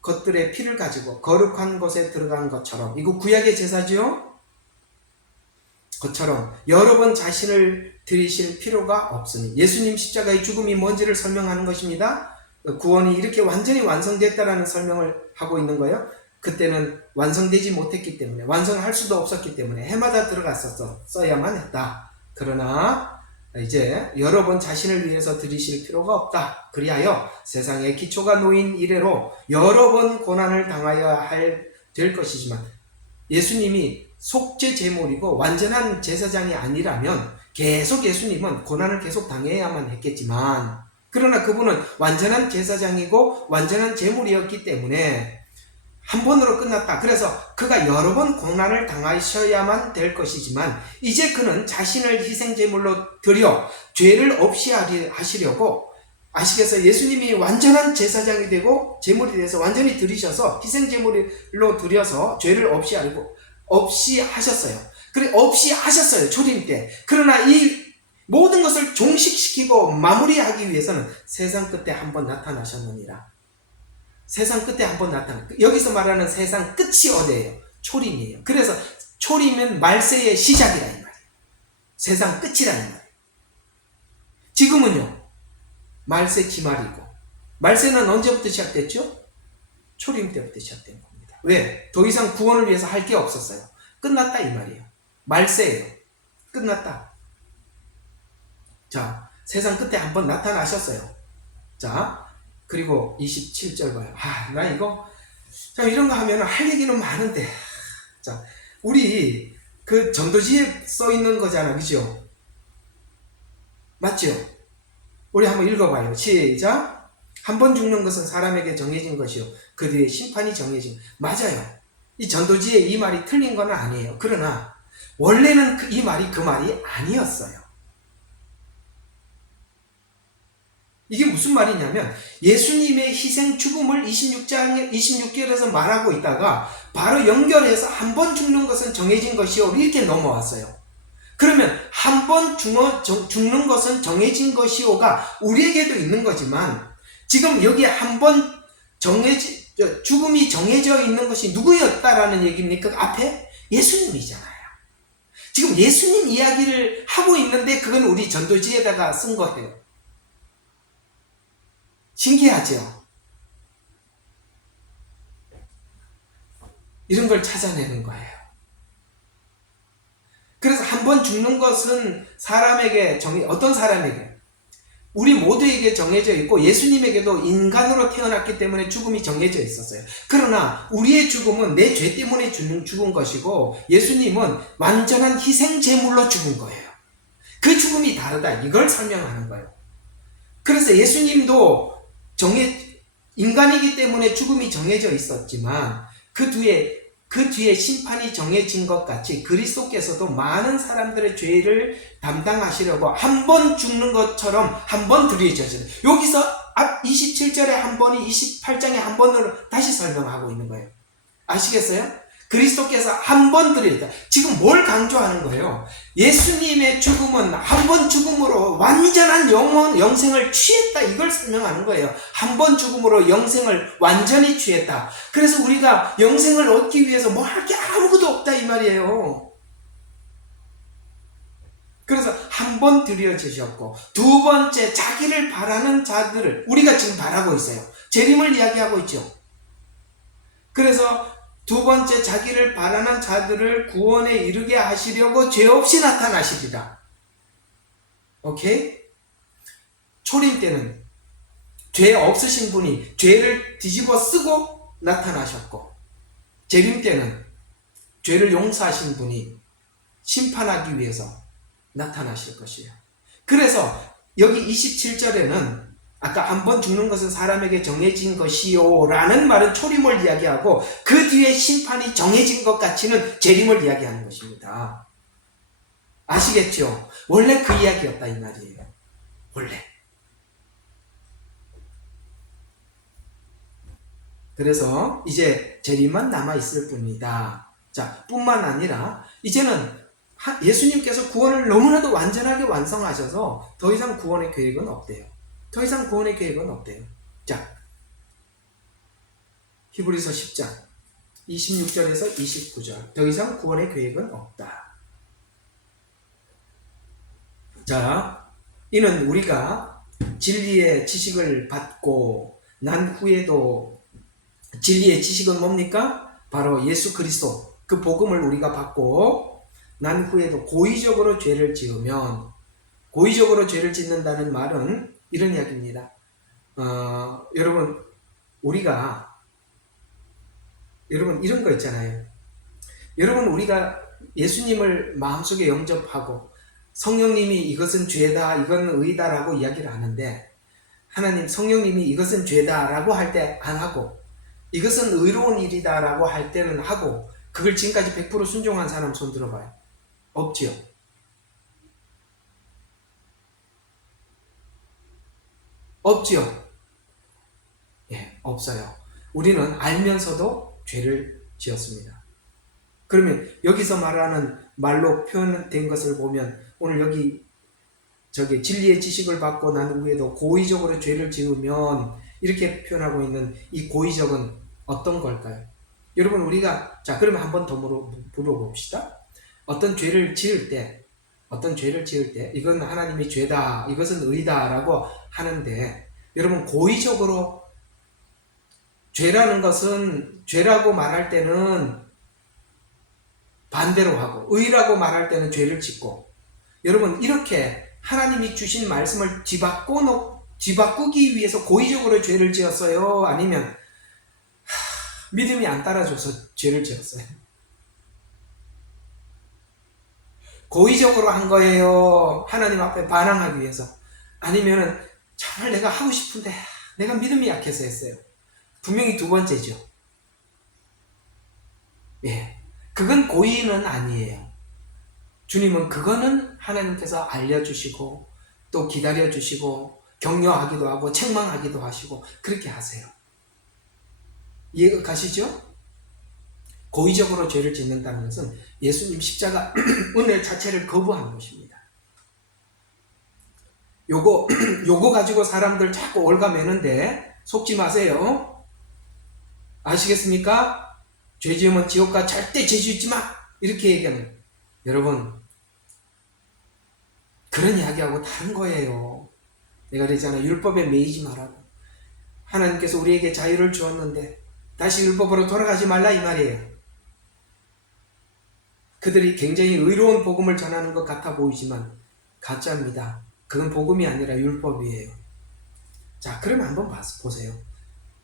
것들의 피를 가지고 거룩한 곳에 들어간 것처럼 이거 구약의 제사죠? 것처럼 여러 번 자신을 드리실 필요가 없으니 예수님 십자가의 죽음이 뭔지를 설명하는 것입니다. 구원이 이렇게 완전히 완성됐다라는 설명을 하고 있는 거예요. 그때는 완성되지 못했기 때문에 완성할 수도 없었기 때문에 해마다 들어갔어야만 했다. 그러나 이제 여러 번 자신을 위해서 드리실 필요가 없다. 그리하여 세상의 기초가 놓인 이래로 여러 번 고난을 당하여야 될 것이지만 예수님이 속죄 제물이고 완전한 제사장이 아니라면 계속 예수님은 고난을 계속 당해야만 했겠지만 그러나 그분은 완전한 제사장이고 완전한 제물이었기 때문에 한 번으로 끝났다. 그래서 그가 여러 번 고난을 당하셔야만 될 것이지만 이제 그는 자신을 희생제물로 드려 죄를 없이 하시려고 아시겠어요? 예수님이 완전한 제사장이 되고 제물이 돼서 완전히 드리셔서 희생제물로 드려서 죄를 없이 하셨어요. 그래 없이 하셨어요. 초림 때. 그러나 이 모든 것을 종식시키고 마무리하기 위해서는 세상 끝에 한번 나타나셨느니라. 세상 끝에 한번 나타나. 여기서 말하는 세상 끝이 어디예요? 초림이에요. 그래서 초림은 말세의 시작이라 이 말이에요. 세상 끝이라는 말이에요. 지금은요. 말세 기말이고 말세는 언제부터 시작됐죠? 초림 때부터 시작된 겁니다. 왜? 더 이상 구원을 위해서 할 게 없었어요. 끝났다 이 말이에요. 말세예요. 끝났다. 자, 세상 끝에 한번 나타나셨어요. 자, 그리고 27절 봐요. 나 이거 참 이런 거 하면 할 얘기는 많은데 자, 우리 그 전도지에 써 있는 거잖아. 그죠? 맞죠? 우리 한번 읽어봐요. 시작. 한 번 죽는 것은 사람에게 정해진 것이요 그 뒤에 심판이 정해진. 맞아요. 이 전도지에 이 말이 틀린 건 아니에요. 그러나 원래는 이 말이 그 말이 아니었어요. 이게 무슨 말이냐면 예수님의 희생 죽음을 26절에서 말하고 있다가 바로 연결해서 한 번 죽는 것은 정해진 것이요 이렇게 넘어왔어요. 그러면 한 번 죽는 것은 정해진 것이요가 우리에게도 있는 거지만 지금 여기 한 번 죽음이 정해져 있는 것이 누구였다라는 얘기입니까? 그 앞에 예수님이잖아요. 지금 예수님 이야기를 하고 있는데 그건 우리 전도지에다가 쓴 거예요. 신기하죠? 이런 걸 찾아내는 거예요. 그래서 한 번 죽는 것은 사람에게 어떤 사람에게? 우리 모두에게 정해져 있고 예수님에게도 인간으로 태어났기 때문에 죽음이 정해져 있었어요. 그러나 우리의 죽음은 내 죄 때문에 죽은 것이고 예수님은 완전한 희생 제물로 죽은 거예요. 그 죽음이 다르다. 이걸 설명하는 거예요. 그래서 예수님도 인간이기 때문에 죽음이 정해져 있었지만 그 뒤에 심판이 정해진 것 같이 그리스도께서도 많은 사람들의 죄를 담당하시려고 한 번 죽는 것처럼 한 번 들여졌어요. 여기서 앞 27절에 한 번이 28장에 한 번으로 다시 설명하고 있는 거예요. 아시겠어요? 그리스도께서 한 번 드렸다. 지금 뭘 강조하는 거예요? 예수님의 죽음은 한 번 죽음으로 완전한 영생을 취했다. 이걸 설명하는 거예요. 한 번 죽음으로 영생을 완전히 취했다. 그래서 우리가 영생을 얻기 위해서 뭐 할 게 아무것도 없다 이 말이에요. 그래서 한 번 드려주셨고 두 번째 자기를 바라는 자들을 우리가 지금 바라고 있어요. 재림을 이야기하고 있죠. 그래서 두 번째 자기를 바라는 자들을 구원에 이르게 하시려고 죄 없이 나타나시리라. 오케이? 초림 때는 죄 없으신 분이 죄를 뒤집어 쓰고 나타나셨고 재림 때는 죄를 용서하신 분이 심판하기 위해서 나타나실 것이에요. 그래서 여기 27절에는 아까 한 번 죽는 것은 사람에게 정해진 것이요 라는 말은 초림을 이야기하고 그 뒤에 심판이 정해진 것 같이는 재림을 이야기하는 것입니다. 아시겠죠? 원래 그 이야기였다 이 말이에요. 원래. 그래서 이제 재림만 남아있을 뿐이다. 자, 뿐만 아니라 이제는 예수님께서 구원을 너무나도 완전하게 완성하셔서 더 이상 구원의 계획은 없대요. 더 이상 구원의 계획은 없대요. 자, 히브리서 10장 26절에서 29절. 더 이상 구원의 계획은 없다. 자, 이는 우리가 진리의 지식을 받고 난 후에도 진리의 지식은 뭡니까? 바로 예수 그리스도 그 복음을 우리가 받고 난 후에도 고의적으로 죄를 지으면 고의적으로 죄를 짓는다는 말은 이런 이야기입니다. 여러분 이런 거 있잖아요. 여러분 우리가 예수님을 마음속에 영접하고 성령님이 이것은 죄다 이건 의다라고 이야기를 하는데 하나님 성령님이 이것은 죄다라고 할 때 안 하고 이것은 의로운 일이다라고 할 때는 하고 그걸 지금까지 100% 순종한 사람 손 들어봐요. 없지요? 없지요? 예, 없어요. 우리는 알면서도 죄를 지었습니다. 그러면 여기서 말하는 말로 표현된 것을 보면 오늘 여기 진리의 지식을 받고 난 후에도 고의적으로 죄를 지으면 이렇게 표현하고 있는 이 고의적은 어떤 걸까요? 여러분 우리가 그러면 한 번 더 물어봅시다. 어떤 죄를 지을 때 이건 하나님이 죄다 이것은 의다라고 하는데 여러분 고의적으로 죄라는 것은 죄라고 말할 때는 반대로 하고 의라고 말할 때는 죄를 짓고 여러분 이렇게 하나님이 주신 말씀을 뒤바꾸기 위해서 고의적으로 죄를 지었어요? 아니면 믿음이 안 따라줘서 죄를 지었어요? 고의적으로 한 거예요? 하나님 앞에 반항하기 위해서? 아니면 정말 내가 하고 싶은데 내가 믿음이 약해서 했어요? 분명히 두 번째죠. 예, 그건 고의는 아니에요. 주님은 그거는 하나님께서 알려주시고 또 기다려주시고 격려하기도 하고 책망하기도 하시고 그렇게 하세요. 이해가 가시죠? 고의적으로 죄를 짓는다는 것은 예수님 십자가 은혜 자체를 거부하는 것입니다. 요거 가지고 사람들 자꾸 올가매는데 속지 마세요. 아시겠습니까? 죄 지으면 지옥가 절대 죄 짓지 마! 이렇게 얘기하면 여러분 그런 이야기하고 다른 거예요. 내가 그러잖아요. 율법에 매이지 말라고. 하나님께서 우리에게 자유를 주었는데 다시 율법으로 돌아가지 말라 이 말이에요. 그들이 굉장히 의로운 복음을 전하는 것 같아 보이지만 가짜입니다. 그건 복음이 아니라 율법이에요. 자, 그러면 한번 보세요.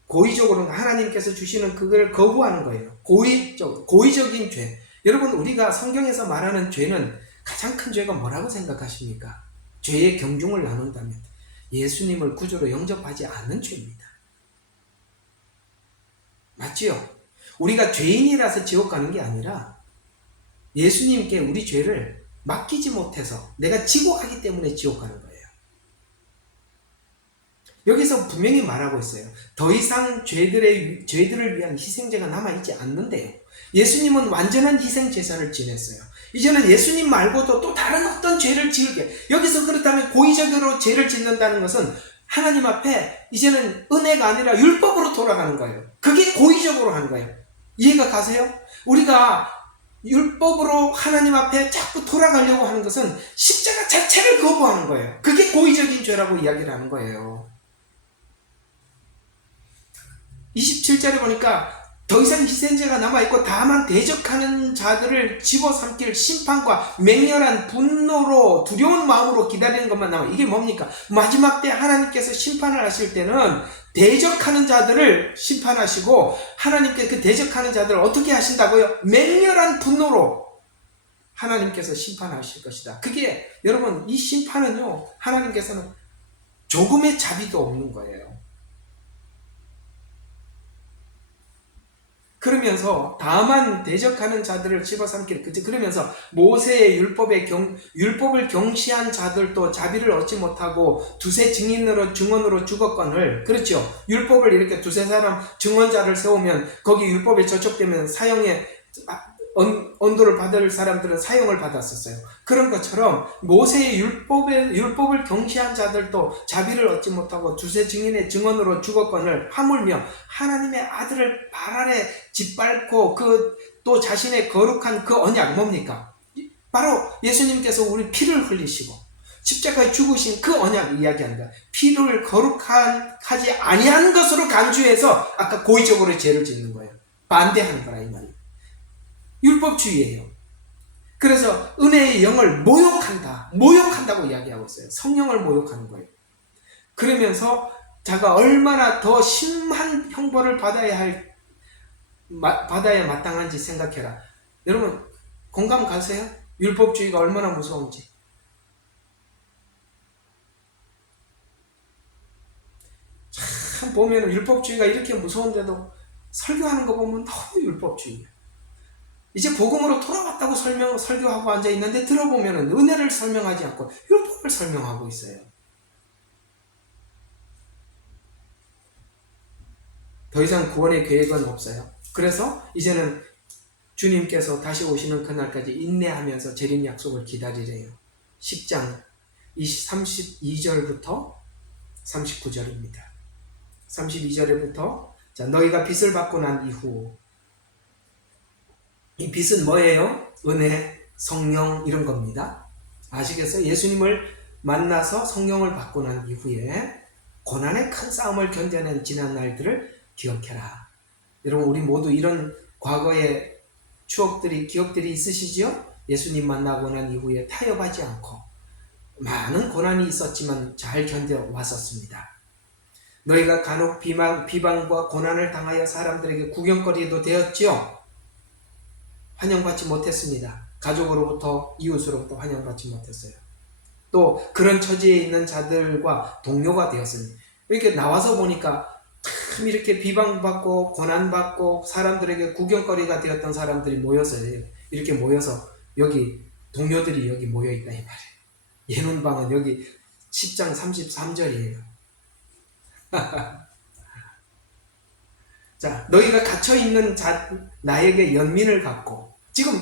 고의적으로 하나님께서 주시는 그걸 거부하는 거예요. 고의적인 죄. 여러분, 우리가 성경에서 말하는 죄는 가장 큰 죄가 뭐라고 생각하십니까? 죄의 경중을 나눈다면 예수님을 구주로 영접하지 않는 죄입니다. 맞지요? 우리가 죄인이라서 지옥 가는 게 아니라 예수님께 우리 죄를 맡기지 못해서 내가 지고 가기 때문에 지옥 가는 거예요. 여기서 분명히 말하고 있어요. 더 이상 죄들을 위한 희생제가 남아있지 않는데요. 예수님은 완전한 희생제사를 지냈어요. 이제는 예수님 말고도 또 다른 어떤 죄를 지을게. 여기서 그렇다면 고의적으로 죄를 짓는다는 것은 하나님 앞에 이제는 은혜가 아니라 율법으로 돌아가는 거예요. 그게 고의적으로 하는 거예요. 이해가 가세요? 우리가 율법으로 하나님 앞에 자꾸 돌아가려고 하는 것은 십자가 자체를 거부하는 거예요. 그게 고의적인 죄라고 이야기를 하는 거예요. 27절에 보니까 더 이상 희생제가 남아있고 다만 대적하는 자들을 집어삼킬 심판과 맹렬한 분노로 두려운 마음으로 기다리는 것만 남아. 이게 뭡니까? 마지막 때 하나님께서 심판을 하실 때는 대적하는 자들을 심판하시고 하나님께 그 대적하는 자들을 어떻게 하신다고요? 맹렬한 분노로 하나님께서 심판하실 것이다. 그게 여러분, 이 심판은요, 하나님께서는 조금의 자비도 없는 거예요. 그러면서 다만 대적하는 자들을 집어삼킬, 그러면서 모세의 율법을 경시한 자들도 자비를 얻지 못하고 두세 증언으로 죽었거늘, 그렇죠? 율법을 이렇게 두세 사람 증언자를 세우면 거기 율법에 저촉되면 사형의 언도를 받을 사람들은 사형을 받았었어요. 그런 것처럼 모세의 율법을 경시한 자들도 자비를 얻지 못하고 두세 증인의 증언으로 죽었거늘, 하물며 하나님의 아들을 발 아래 짓밟고 또 자신의 거룩한 그 언약 뭡니까? 바로 예수님께서 우리 피를 흘리시고 십자가에 죽으신 그 언약 이야기합니다. 피를 거룩하지 아니한 것으로 간주해서 아까 고의적으로 죄를 짓는 거예요. 반대하는 거라 이 말이에요. 율법주의예요. 그래서 은혜의 영을 모욕한다고 이야기하고 있어요. 성령을 모욕하는 거예요. 그러면서 자가 얼마나 더 심한 형벌을 받아야 마땅한지 생각해라. 여러분, 공감 가세요? 율법주의가 얼마나 무서운지. 참 보면 율법주의가 이렇게 무서운데도 설교하는 거 보면 너무 율법주의예요. 이제 복음으로 돌아왔다고 설교하고 앉아있는데 들어보면 은혜를 설명하지 않고 율법을 설명하고 있어요. 더 이상 구원의 계획은 없어요. 그래서 이제는 주님께서 다시 오시는 그날까지 인내하면서 재림 약속을 기다리래요. 10장 32절부터 39절입니다. 32절에부터 자, 너희가 빚을 받고 난 이후, 이 빚은 뭐예요? 은혜, 성령 이런 겁니다. 아시겠어요? 예수님을 만나서 성령을 받고 난 이후에 고난의 큰 싸움을 견뎌낸 지난 날들을 기억해라. 여러분, 우리 모두 이런 과거의 기억들이 있으시죠? 예수님 만나고 난 이후에 타협하지 않고 많은 고난이 있었지만 잘 견뎌왔었습니다. 너희가 간혹 비방과 고난을 당하여 사람들에게 구경거리도 되었지요? 환영받지 못했습니다. 가족으로부터, 이웃으로부터 환영받지 못했어요. 또 그런 처지에 있는 자들과 동료가 되었습니다. 이렇게 나와서 보니까 참 이렇게 비방받고 고난받고 사람들에게 구경거리가 되었던 사람들이 모였어요. 이렇게 모여서 여기 동료들이 여기 모여있다 이 말이에요. 예문방은 여기 10장 33절이에요. 자, 너희가 갇혀있는 나에게 연민을 갖고, 지금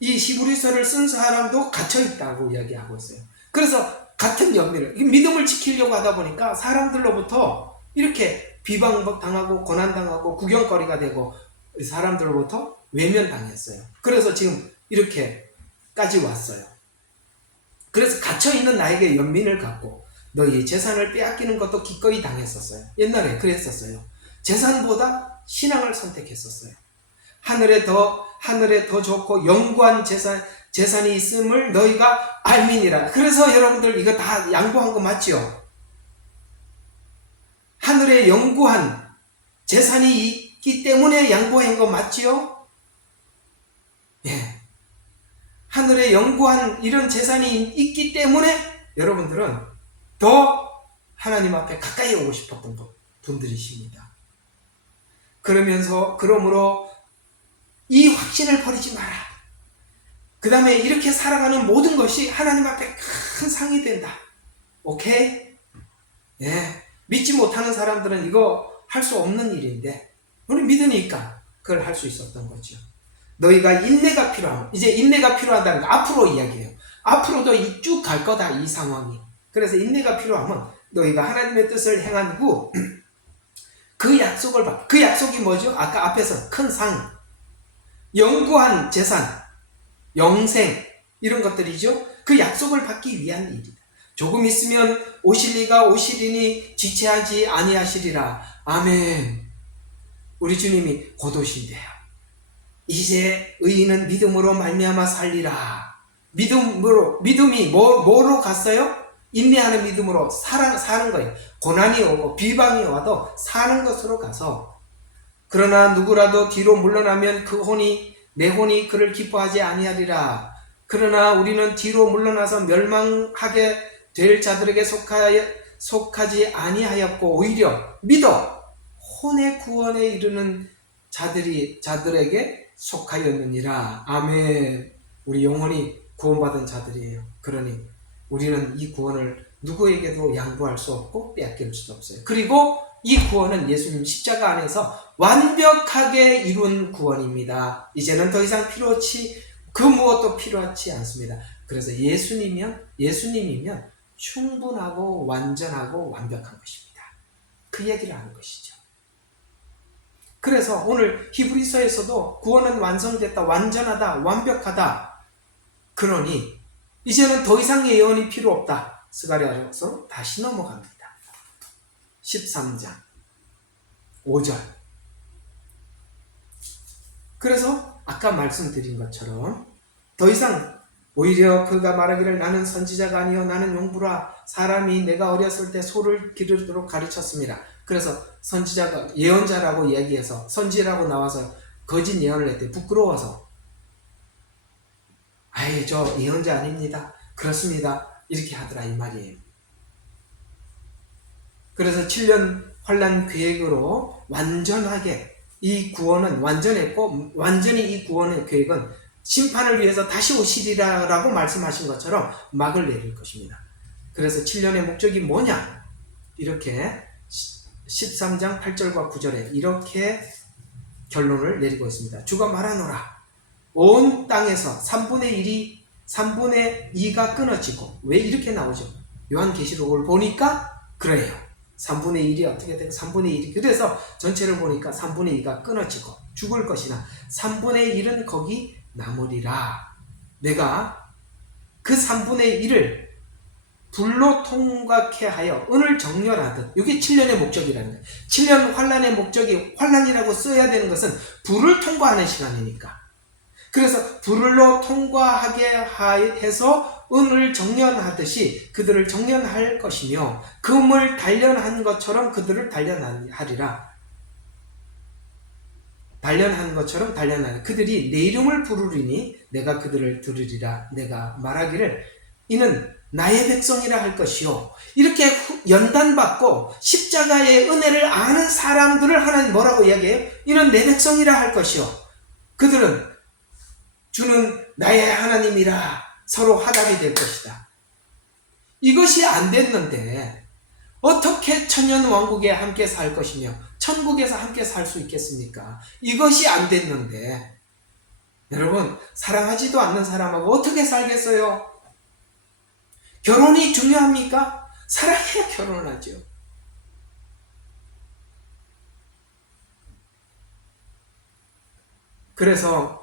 이 히브리서를 쓴 사람도 갇혀있다고 이야기하고 있어요. 그래서 같은 연민을, 믿음을 지키려고 하다 보니까 사람들로부터 이렇게 비방당하고 고난당하고 구경거리가 되고 사람들로부터 외면당했어요. 그래서 지금 이렇게까지 왔어요. 그래서 갇혀있는 나에게 연민을 갖고 너희 재산을 빼앗기는 것도 기꺼이 당했었어요. 옛날에 그랬었어요. 재산보다 신앙을 선택했었어요. 하늘에 더 좋고 영구한 재산이 있음을 너희가 알미니라. 그래서 여러분들 이거 다 양보한 거 맞죠? 하늘에 영구한 재산이 있기 때문에 양보한 거 맞지요? 예. 하늘에 영구한 이런 재산이 있기 때문에 여러분들은 더 하나님 앞에 가까이 오고 싶었던 분들이십니다. 그러므로 이 확신을 버리지 마라. 그 다음에 이렇게 살아가는 모든 것이 하나님 앞에 큰 상이 된다. 오케이? 예. 믿지 못하는 사람들은 이거 할 수 없는 일인데 우리 믿으니까 그걸 할 수 있었던 거죠. 너희가 인내가 필요하면, 이제 인내가 필요하다는 거 앞으로 이야기해요. 앞으로도 쭉 갈 거다, 이 상황이. 그래서 인내가 필요하면 너희가 하나님의 뜻을 행한 후 그 약속을 받. 그 약속이 뭐죠? 아까 앞에서 큰 상, 영구한 재산, 영생, 이런 것들이죠. 그 약속을 받기 위한 일이다. 조금 있으면 오실리가 오시리니 지체하지 아니하시리라. 아멘. 우리 주님이 곧 오신대요. 이제 의인은 믿음으로 말미암아 살리라. 믿음이 뭐로 갔어요? 인내하는 믿음으로 사는 거예요. 고난이 오고 비방이 와도 사는 것으로 가서, 그러나 누구라도 뒤로 물러나면 내 혼이 그를 기뻐하지 아니하리라. 그러나 우리는 뒤로 물러나서 멸망하게 될 자들에게 속하지 아니하였고 오히려 믿어 혼의 구원에 이르는 자들에게 속하였느니라. 아멘. 우리 영혼이 구원받은 자들이에요. 그러니 우리는 이 구원을 누구에게도 양보할 수 없고 빼앗길 수도 없어요. 그리고 이 구원은 예수님 십자가 안에서 완벽하게 이룬 구원입니다. 이제는 더 이상 그 무엇도 필요하지 않습니다. 그래서 예수님이면 충분하고 완전하고 완벽한 것입니다. 그 얘기를 하는 것이죠. 그래서 오늘 히브리서에서도 구원은 완성됐다, 완전하다, 완벽하다. 그러니 이제는 더 이상 예언이 필요 없다. 스가랴서로 다시 넘어갑니다. 13장 5절. 그래서 아까 말씀드린 것처럼 더 이상 오히려 그가 말하기를 나는 선지자가 아니요 나는 용부라. 사람이 내가 어렸을 때 소를 기르도록 가르쳤습니다. 그래서 선지자가 예언자라고 이야기해서 선지라고 나와서 거짓 예언을 했대. 부끄러워서 아예 저 예언자 아닙니다. 그렇습니다. 이렇게 하더라 이 말이에요. 그래서 7년 환난 계획으로 완전하게 이 구원은 완전했고, 완전히 이 구원의 계획은 심판을 위해서 다시 오시리라고 말씀하신 것처럼 막을 내릴 것입니다. 그래서 7년의 목적이 뭐냐? 이렇게 13장 8절과 9절에 이렇게 결론을 내리고 있습니다. 주가 말하노라. 온 땅에서 3분의 2가 끊어지고, 왜 이렇게 나오죠? 요한계시록을 보니까 그래요. 3분의 1이 어떻게 되고 3분의 1이 그래서 전체를 보니까 3분의 2가 끊어지고 죽을 것이나 3분의 1은 거기 남으리라. 내가 그 3분의 1을 불로 통각해 하여 은을 정렬하듯. 이게 7년의 목적이라는 거예요. 7년 환란의 목적이, 환란이라고 써야 되는 것은 불을 통과하는 시간이니까. 그래서 불로 통과하게 해서 은을 정련하듯이 그들을 정련할 것이며, 금을 단련한 것처럼 그들을 단련하리라. 단련한 것처럼 단련하리. 그들이 내 이름을 부르리니 내가 그들을 들으리라. 내가 말하기를 이는 나의 백성이라 할 것이요. 이렇게 연단받고 십자가의 은혜를 아는 사람들을 하나님 뭐라고 이야기해요? 이는 내 백성이라 할 것이요. 그들은 주는 나의 하나님이라 서로 화답이 될 것이다. 이것이 안 됐는데 어떻게 천년왕국에 함께 살 것이며 천국에서 함께 살 수 있겠습니까? 이것이 안 됐는데 여러분, 사랑하지도 않는 사람하고 어떻게 살겠어요? 결혼이 중요합니까? 사랑해야 결혼을 하죠. 그래서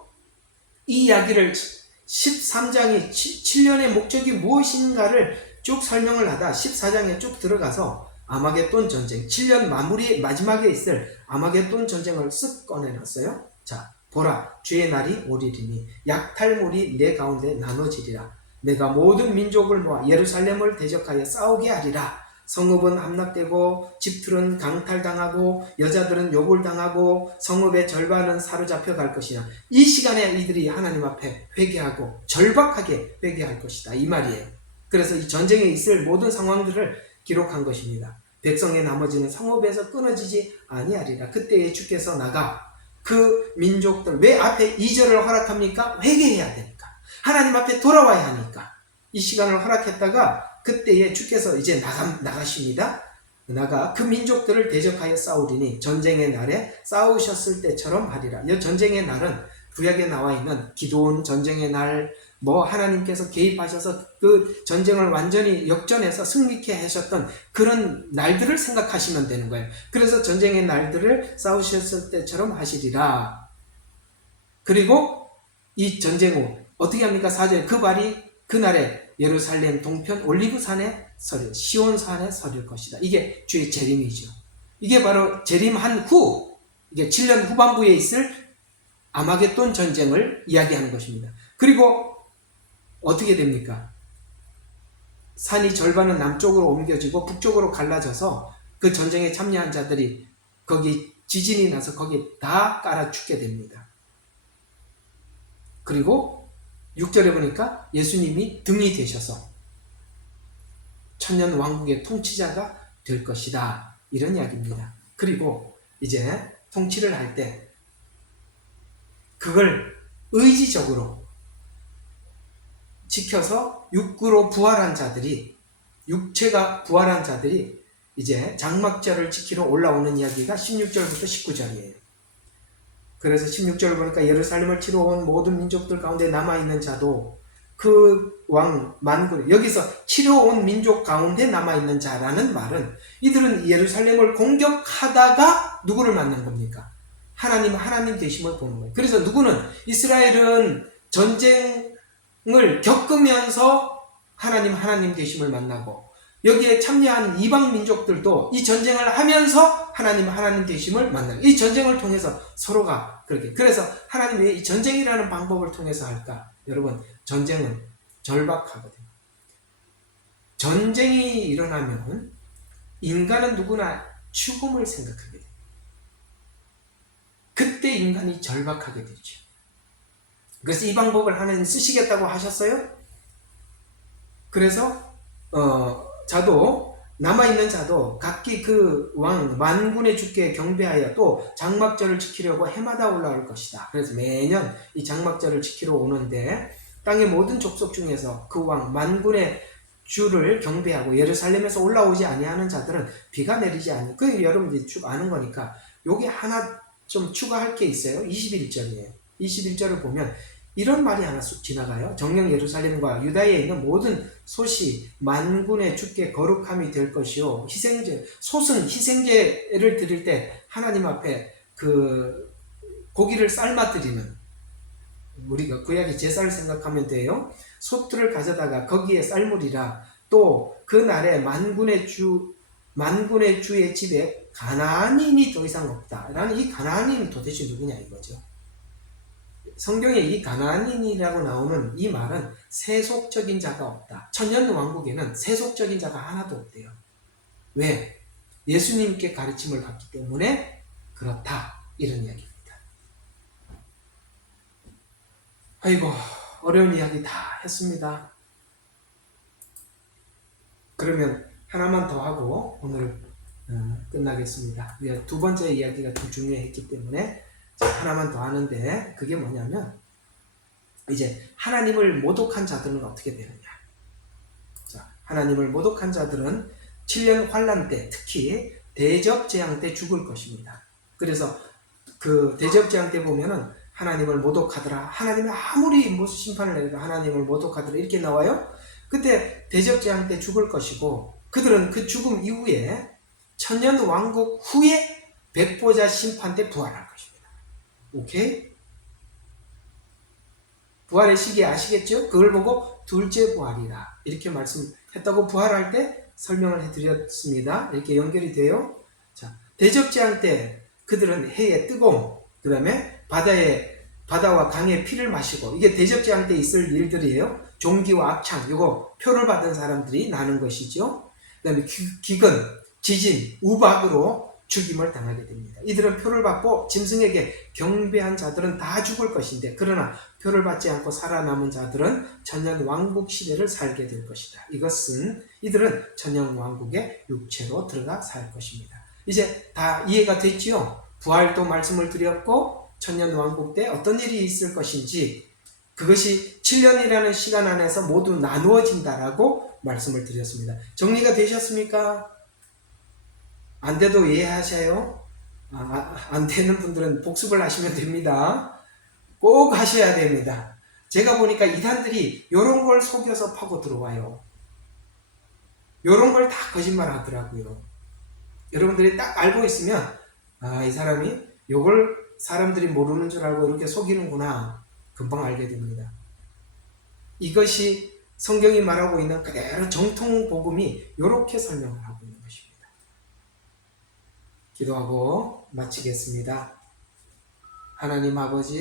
이 이야기를 13장이 7년의 목적이 무엇인가를 쭉 설명을 하다 14장에 쭉 들어가서 아마겟돈 전쟁, 7년 마지막에 있을 아마겟돈 전쟁을 쓱 꺼내놨어요. 자, 보라, 주의 날이 오리리니 약탈물이 내 가운데 나눠지리라. 내가 모든 민족을 모아 예루살렘을 대적하여 싸우게 하리라. 성읍은 함락되고 집들은 강탈당하고 여자들은 욕을 당하고 성읍의 절반은 사로잡혀 갈 것이냐. 이 시간에 이들이 하나님 앞에 회개하고 절박하게 회개할 것이다, 이 말이에요. 그래서 이 전쟁에 있을 모든 상황들을 기록한 것입니다. 백성의 나머지는 성읍에서 끊어지지 아니하리라. 그때에 주께서 나가 그 민족들, 왜 앞에 2절을 허락합니까? 회개해야 되니까, 하나님 앞에 돌아와야 하니까 이 시간을 허락했다가 그때에 주께서 이제 나가십니다. 나가 그 민족들을 대적하여 싸우리니 전쟁의 날에 싸우셨을 때처럼 하리라. 이 전쟁의 날은 구약에 나와 있는 기도원 전쟁의 날, 하나님께서 개입하셔서 그 전쟁을 완전히 역전해서 승리케 하셨던 그런 날들을 생각하시면 되는 거예요. 그래서 전쟁의 날들을 싸우셨을 때처럼 하시리라. 그리고 이 전쟁 후 어떻게 합니까? 4절, 그 발이 그날에 예루살렘 동편 올리브산에 서릴, 시온산에 서릴 것이다. 이게 주의 재림이죠. 이게 바로 재림한 후, 이게 7년 후반부에 있을 아마겟돈 전쟁을 이야기하는 것입니다. 그리고 어떻게 됩니까? 산이 절반은 남쪽으로 옮겨지고 북쪽으로 갈라져서 그 전쟁에 참여한 자들이 거기 지진이 나서 거기에 다 깔아 죽게 됩니다. 그리고 6절에 보니까 예수님이 등이 되셔서 천년 왕국의 통치자가 될 것이다, 이런 이야기입니다. 그리고 이제 통치를 할 때 그걸 의지적으로 지켜서 육체가 부활한 자들이 이제 장막절을 지키러 올라오는 이야기가 16절부터 19절이에요. 그래서 16절을 보니까 예루살렘을 치러 온 모든 민족들 가운데 남아있는 자도 그 왕 만군, 여기서 치러 온 민족 가운데 남아있는 자라는 말은 이들은 예루살렘을 공격하다가 누구를 만난 겁니까? 하나님 되심을 보는 거예요. 그래서 누구는, 이스라엘은 전쟁을 겪으면서 하나님 되심을 만나고, 여기에 참여한 이방 민족들도 이 전쟁을 하면서 하나님 되심을 만나요. 이 전쟁을 통해서 서로가 그렇게. 그래서 하나님이 왜 이 전쟁이라는 방법을 통해서 할까? 여러분, 전쟁은 절박하거든요. 전쟁이 일어나면 인간은 누구나 죽음을 생각하게 돼요. 그때 인간이 절박하게 되죠. 그래서 이 방법을 하나님 쓰시겠다고 하셨어요. 그래서 남아있는 자도 각기 그 왕 만군의 주께 경배하여 또 장막절을 지키려고 해마다 올라올 것이다. 그래서 매년 이 장막절을 지키러 오는데, 땅의 모든 족속 중에서 그 왕 만군의 주를 경배하고 예루살렘에서 올라오지 아니하는 자들은 비가 내리지 않는, 그 여러분들이 쭉 아는 거니까 요게 하나 좀 추가할 게 있어요. 21절이에요. 21절을 보면 이런 말이 하나 쑥 지나가요. 정녕 예루살렘과 유다에 있는 모든 솥이 만군의 주께 거룩함이 될 것이요, 희생제를 드릴 때 하나님 앞에 그 고기를 삶아 드리는, 우리가 구약의 제사를 생각하면 돼요. 솥들을 가져다가 거기에 삶으리라. 또 그날에 만군의 주의 집에 가나안인이 더 이상 없다. 라는, 이 가나안인은 도대체 누구냐 이거죠. 성경에 이 가나안인이라고 나오는 이 말은 세속적인 자가 없다. 천년 왕국에는 세속적인 자가 하나도 없대요. 왜? 예수님께 가르침을 받기 때문에 그렇다, 이런 이야기입니다. 아이고, 어려운 이야기 다 했습니다. 그러면 하나만 더 하고 오늘 끝나겠습니다. 두 번째 이야기가 좀 중요했기 때문에 하나만 더 하는데, 그게 뭐냐면 이제 하나님을 모독한 자들은 어떻게 되느냐. 자, 하나님을 모독한 자들은 7년 환란 때, 특히 대접재앙 때 죽을 것입니다. 그래서 그 대접재앙 때 보면은 하나님을 모독하더라, 하나님이 아무리 무슨 심판을 내려도 하나님을 모독하더라, 이렇게 나와요. 그때 대접재앙 때 죽을 것이고, 그들은 그 죽음 이후에 천년 왕국 후에 백보자 심판 때 부활할 것입니다. 오케이? 부활의 시기 아시겠죠? 그걸 보고 둘째 부활이라 이렇게 말씀했다고, 부활할 때 설명을 해드렸습니다. 이렇게 연결이 돼요. 자, 대접재앙 때 그들은 해의 뜨거움, 그 다음에 바다의 바다와 강의 피를 마시고, 이게 대적제한 때 있을 일들이에요. 종기와 악창, 이거 표를 받은 사람들이 나는 것이죠. 그 다음에 기근, 지진, 우박으로 죽임을 당하게 됩니다. 이들은 표를 받고 짐승에게 경배한 자들은 다 죽을 것인데, 그러나 표를 받지 않고 살아남은 자들은 천년 왕국 시대를 살게 될 것이다. 이들은 천년 왕국의 육체로 들어가 살 것입니다. 이제 다 이해가 됐지요? 부활도 말씀을 드렸고, 천년 왕국 때 어떤 일이 있을 것인지, 그것이 7년이라는 시간 안에서 모두 나누어진다라고 말씀을 드렸습니다. 정리가 되셨습니까? 안 돼도 이해하셔요. 안 되는 분들은 복습을 하시면 됩니다. 꼭 하셔야 됩니다. 제가 보니까 이단들이 이런 걸 속여서 파고 들어와요. 이런 걸 다 거짓말 하더라고요. 여러분들이 딱 알고 있으면, 이 사람이 이걸 사람들이 모르는 줄 알고 이렇게 속이는구나, 금방 알게 됩니다. 이것이 성경이 말하고 있는 그대로 정통 복음이 이렇게 설명을 하고 있는 것입니다. 기도하고 마치겠습니다. 하나님 아버지,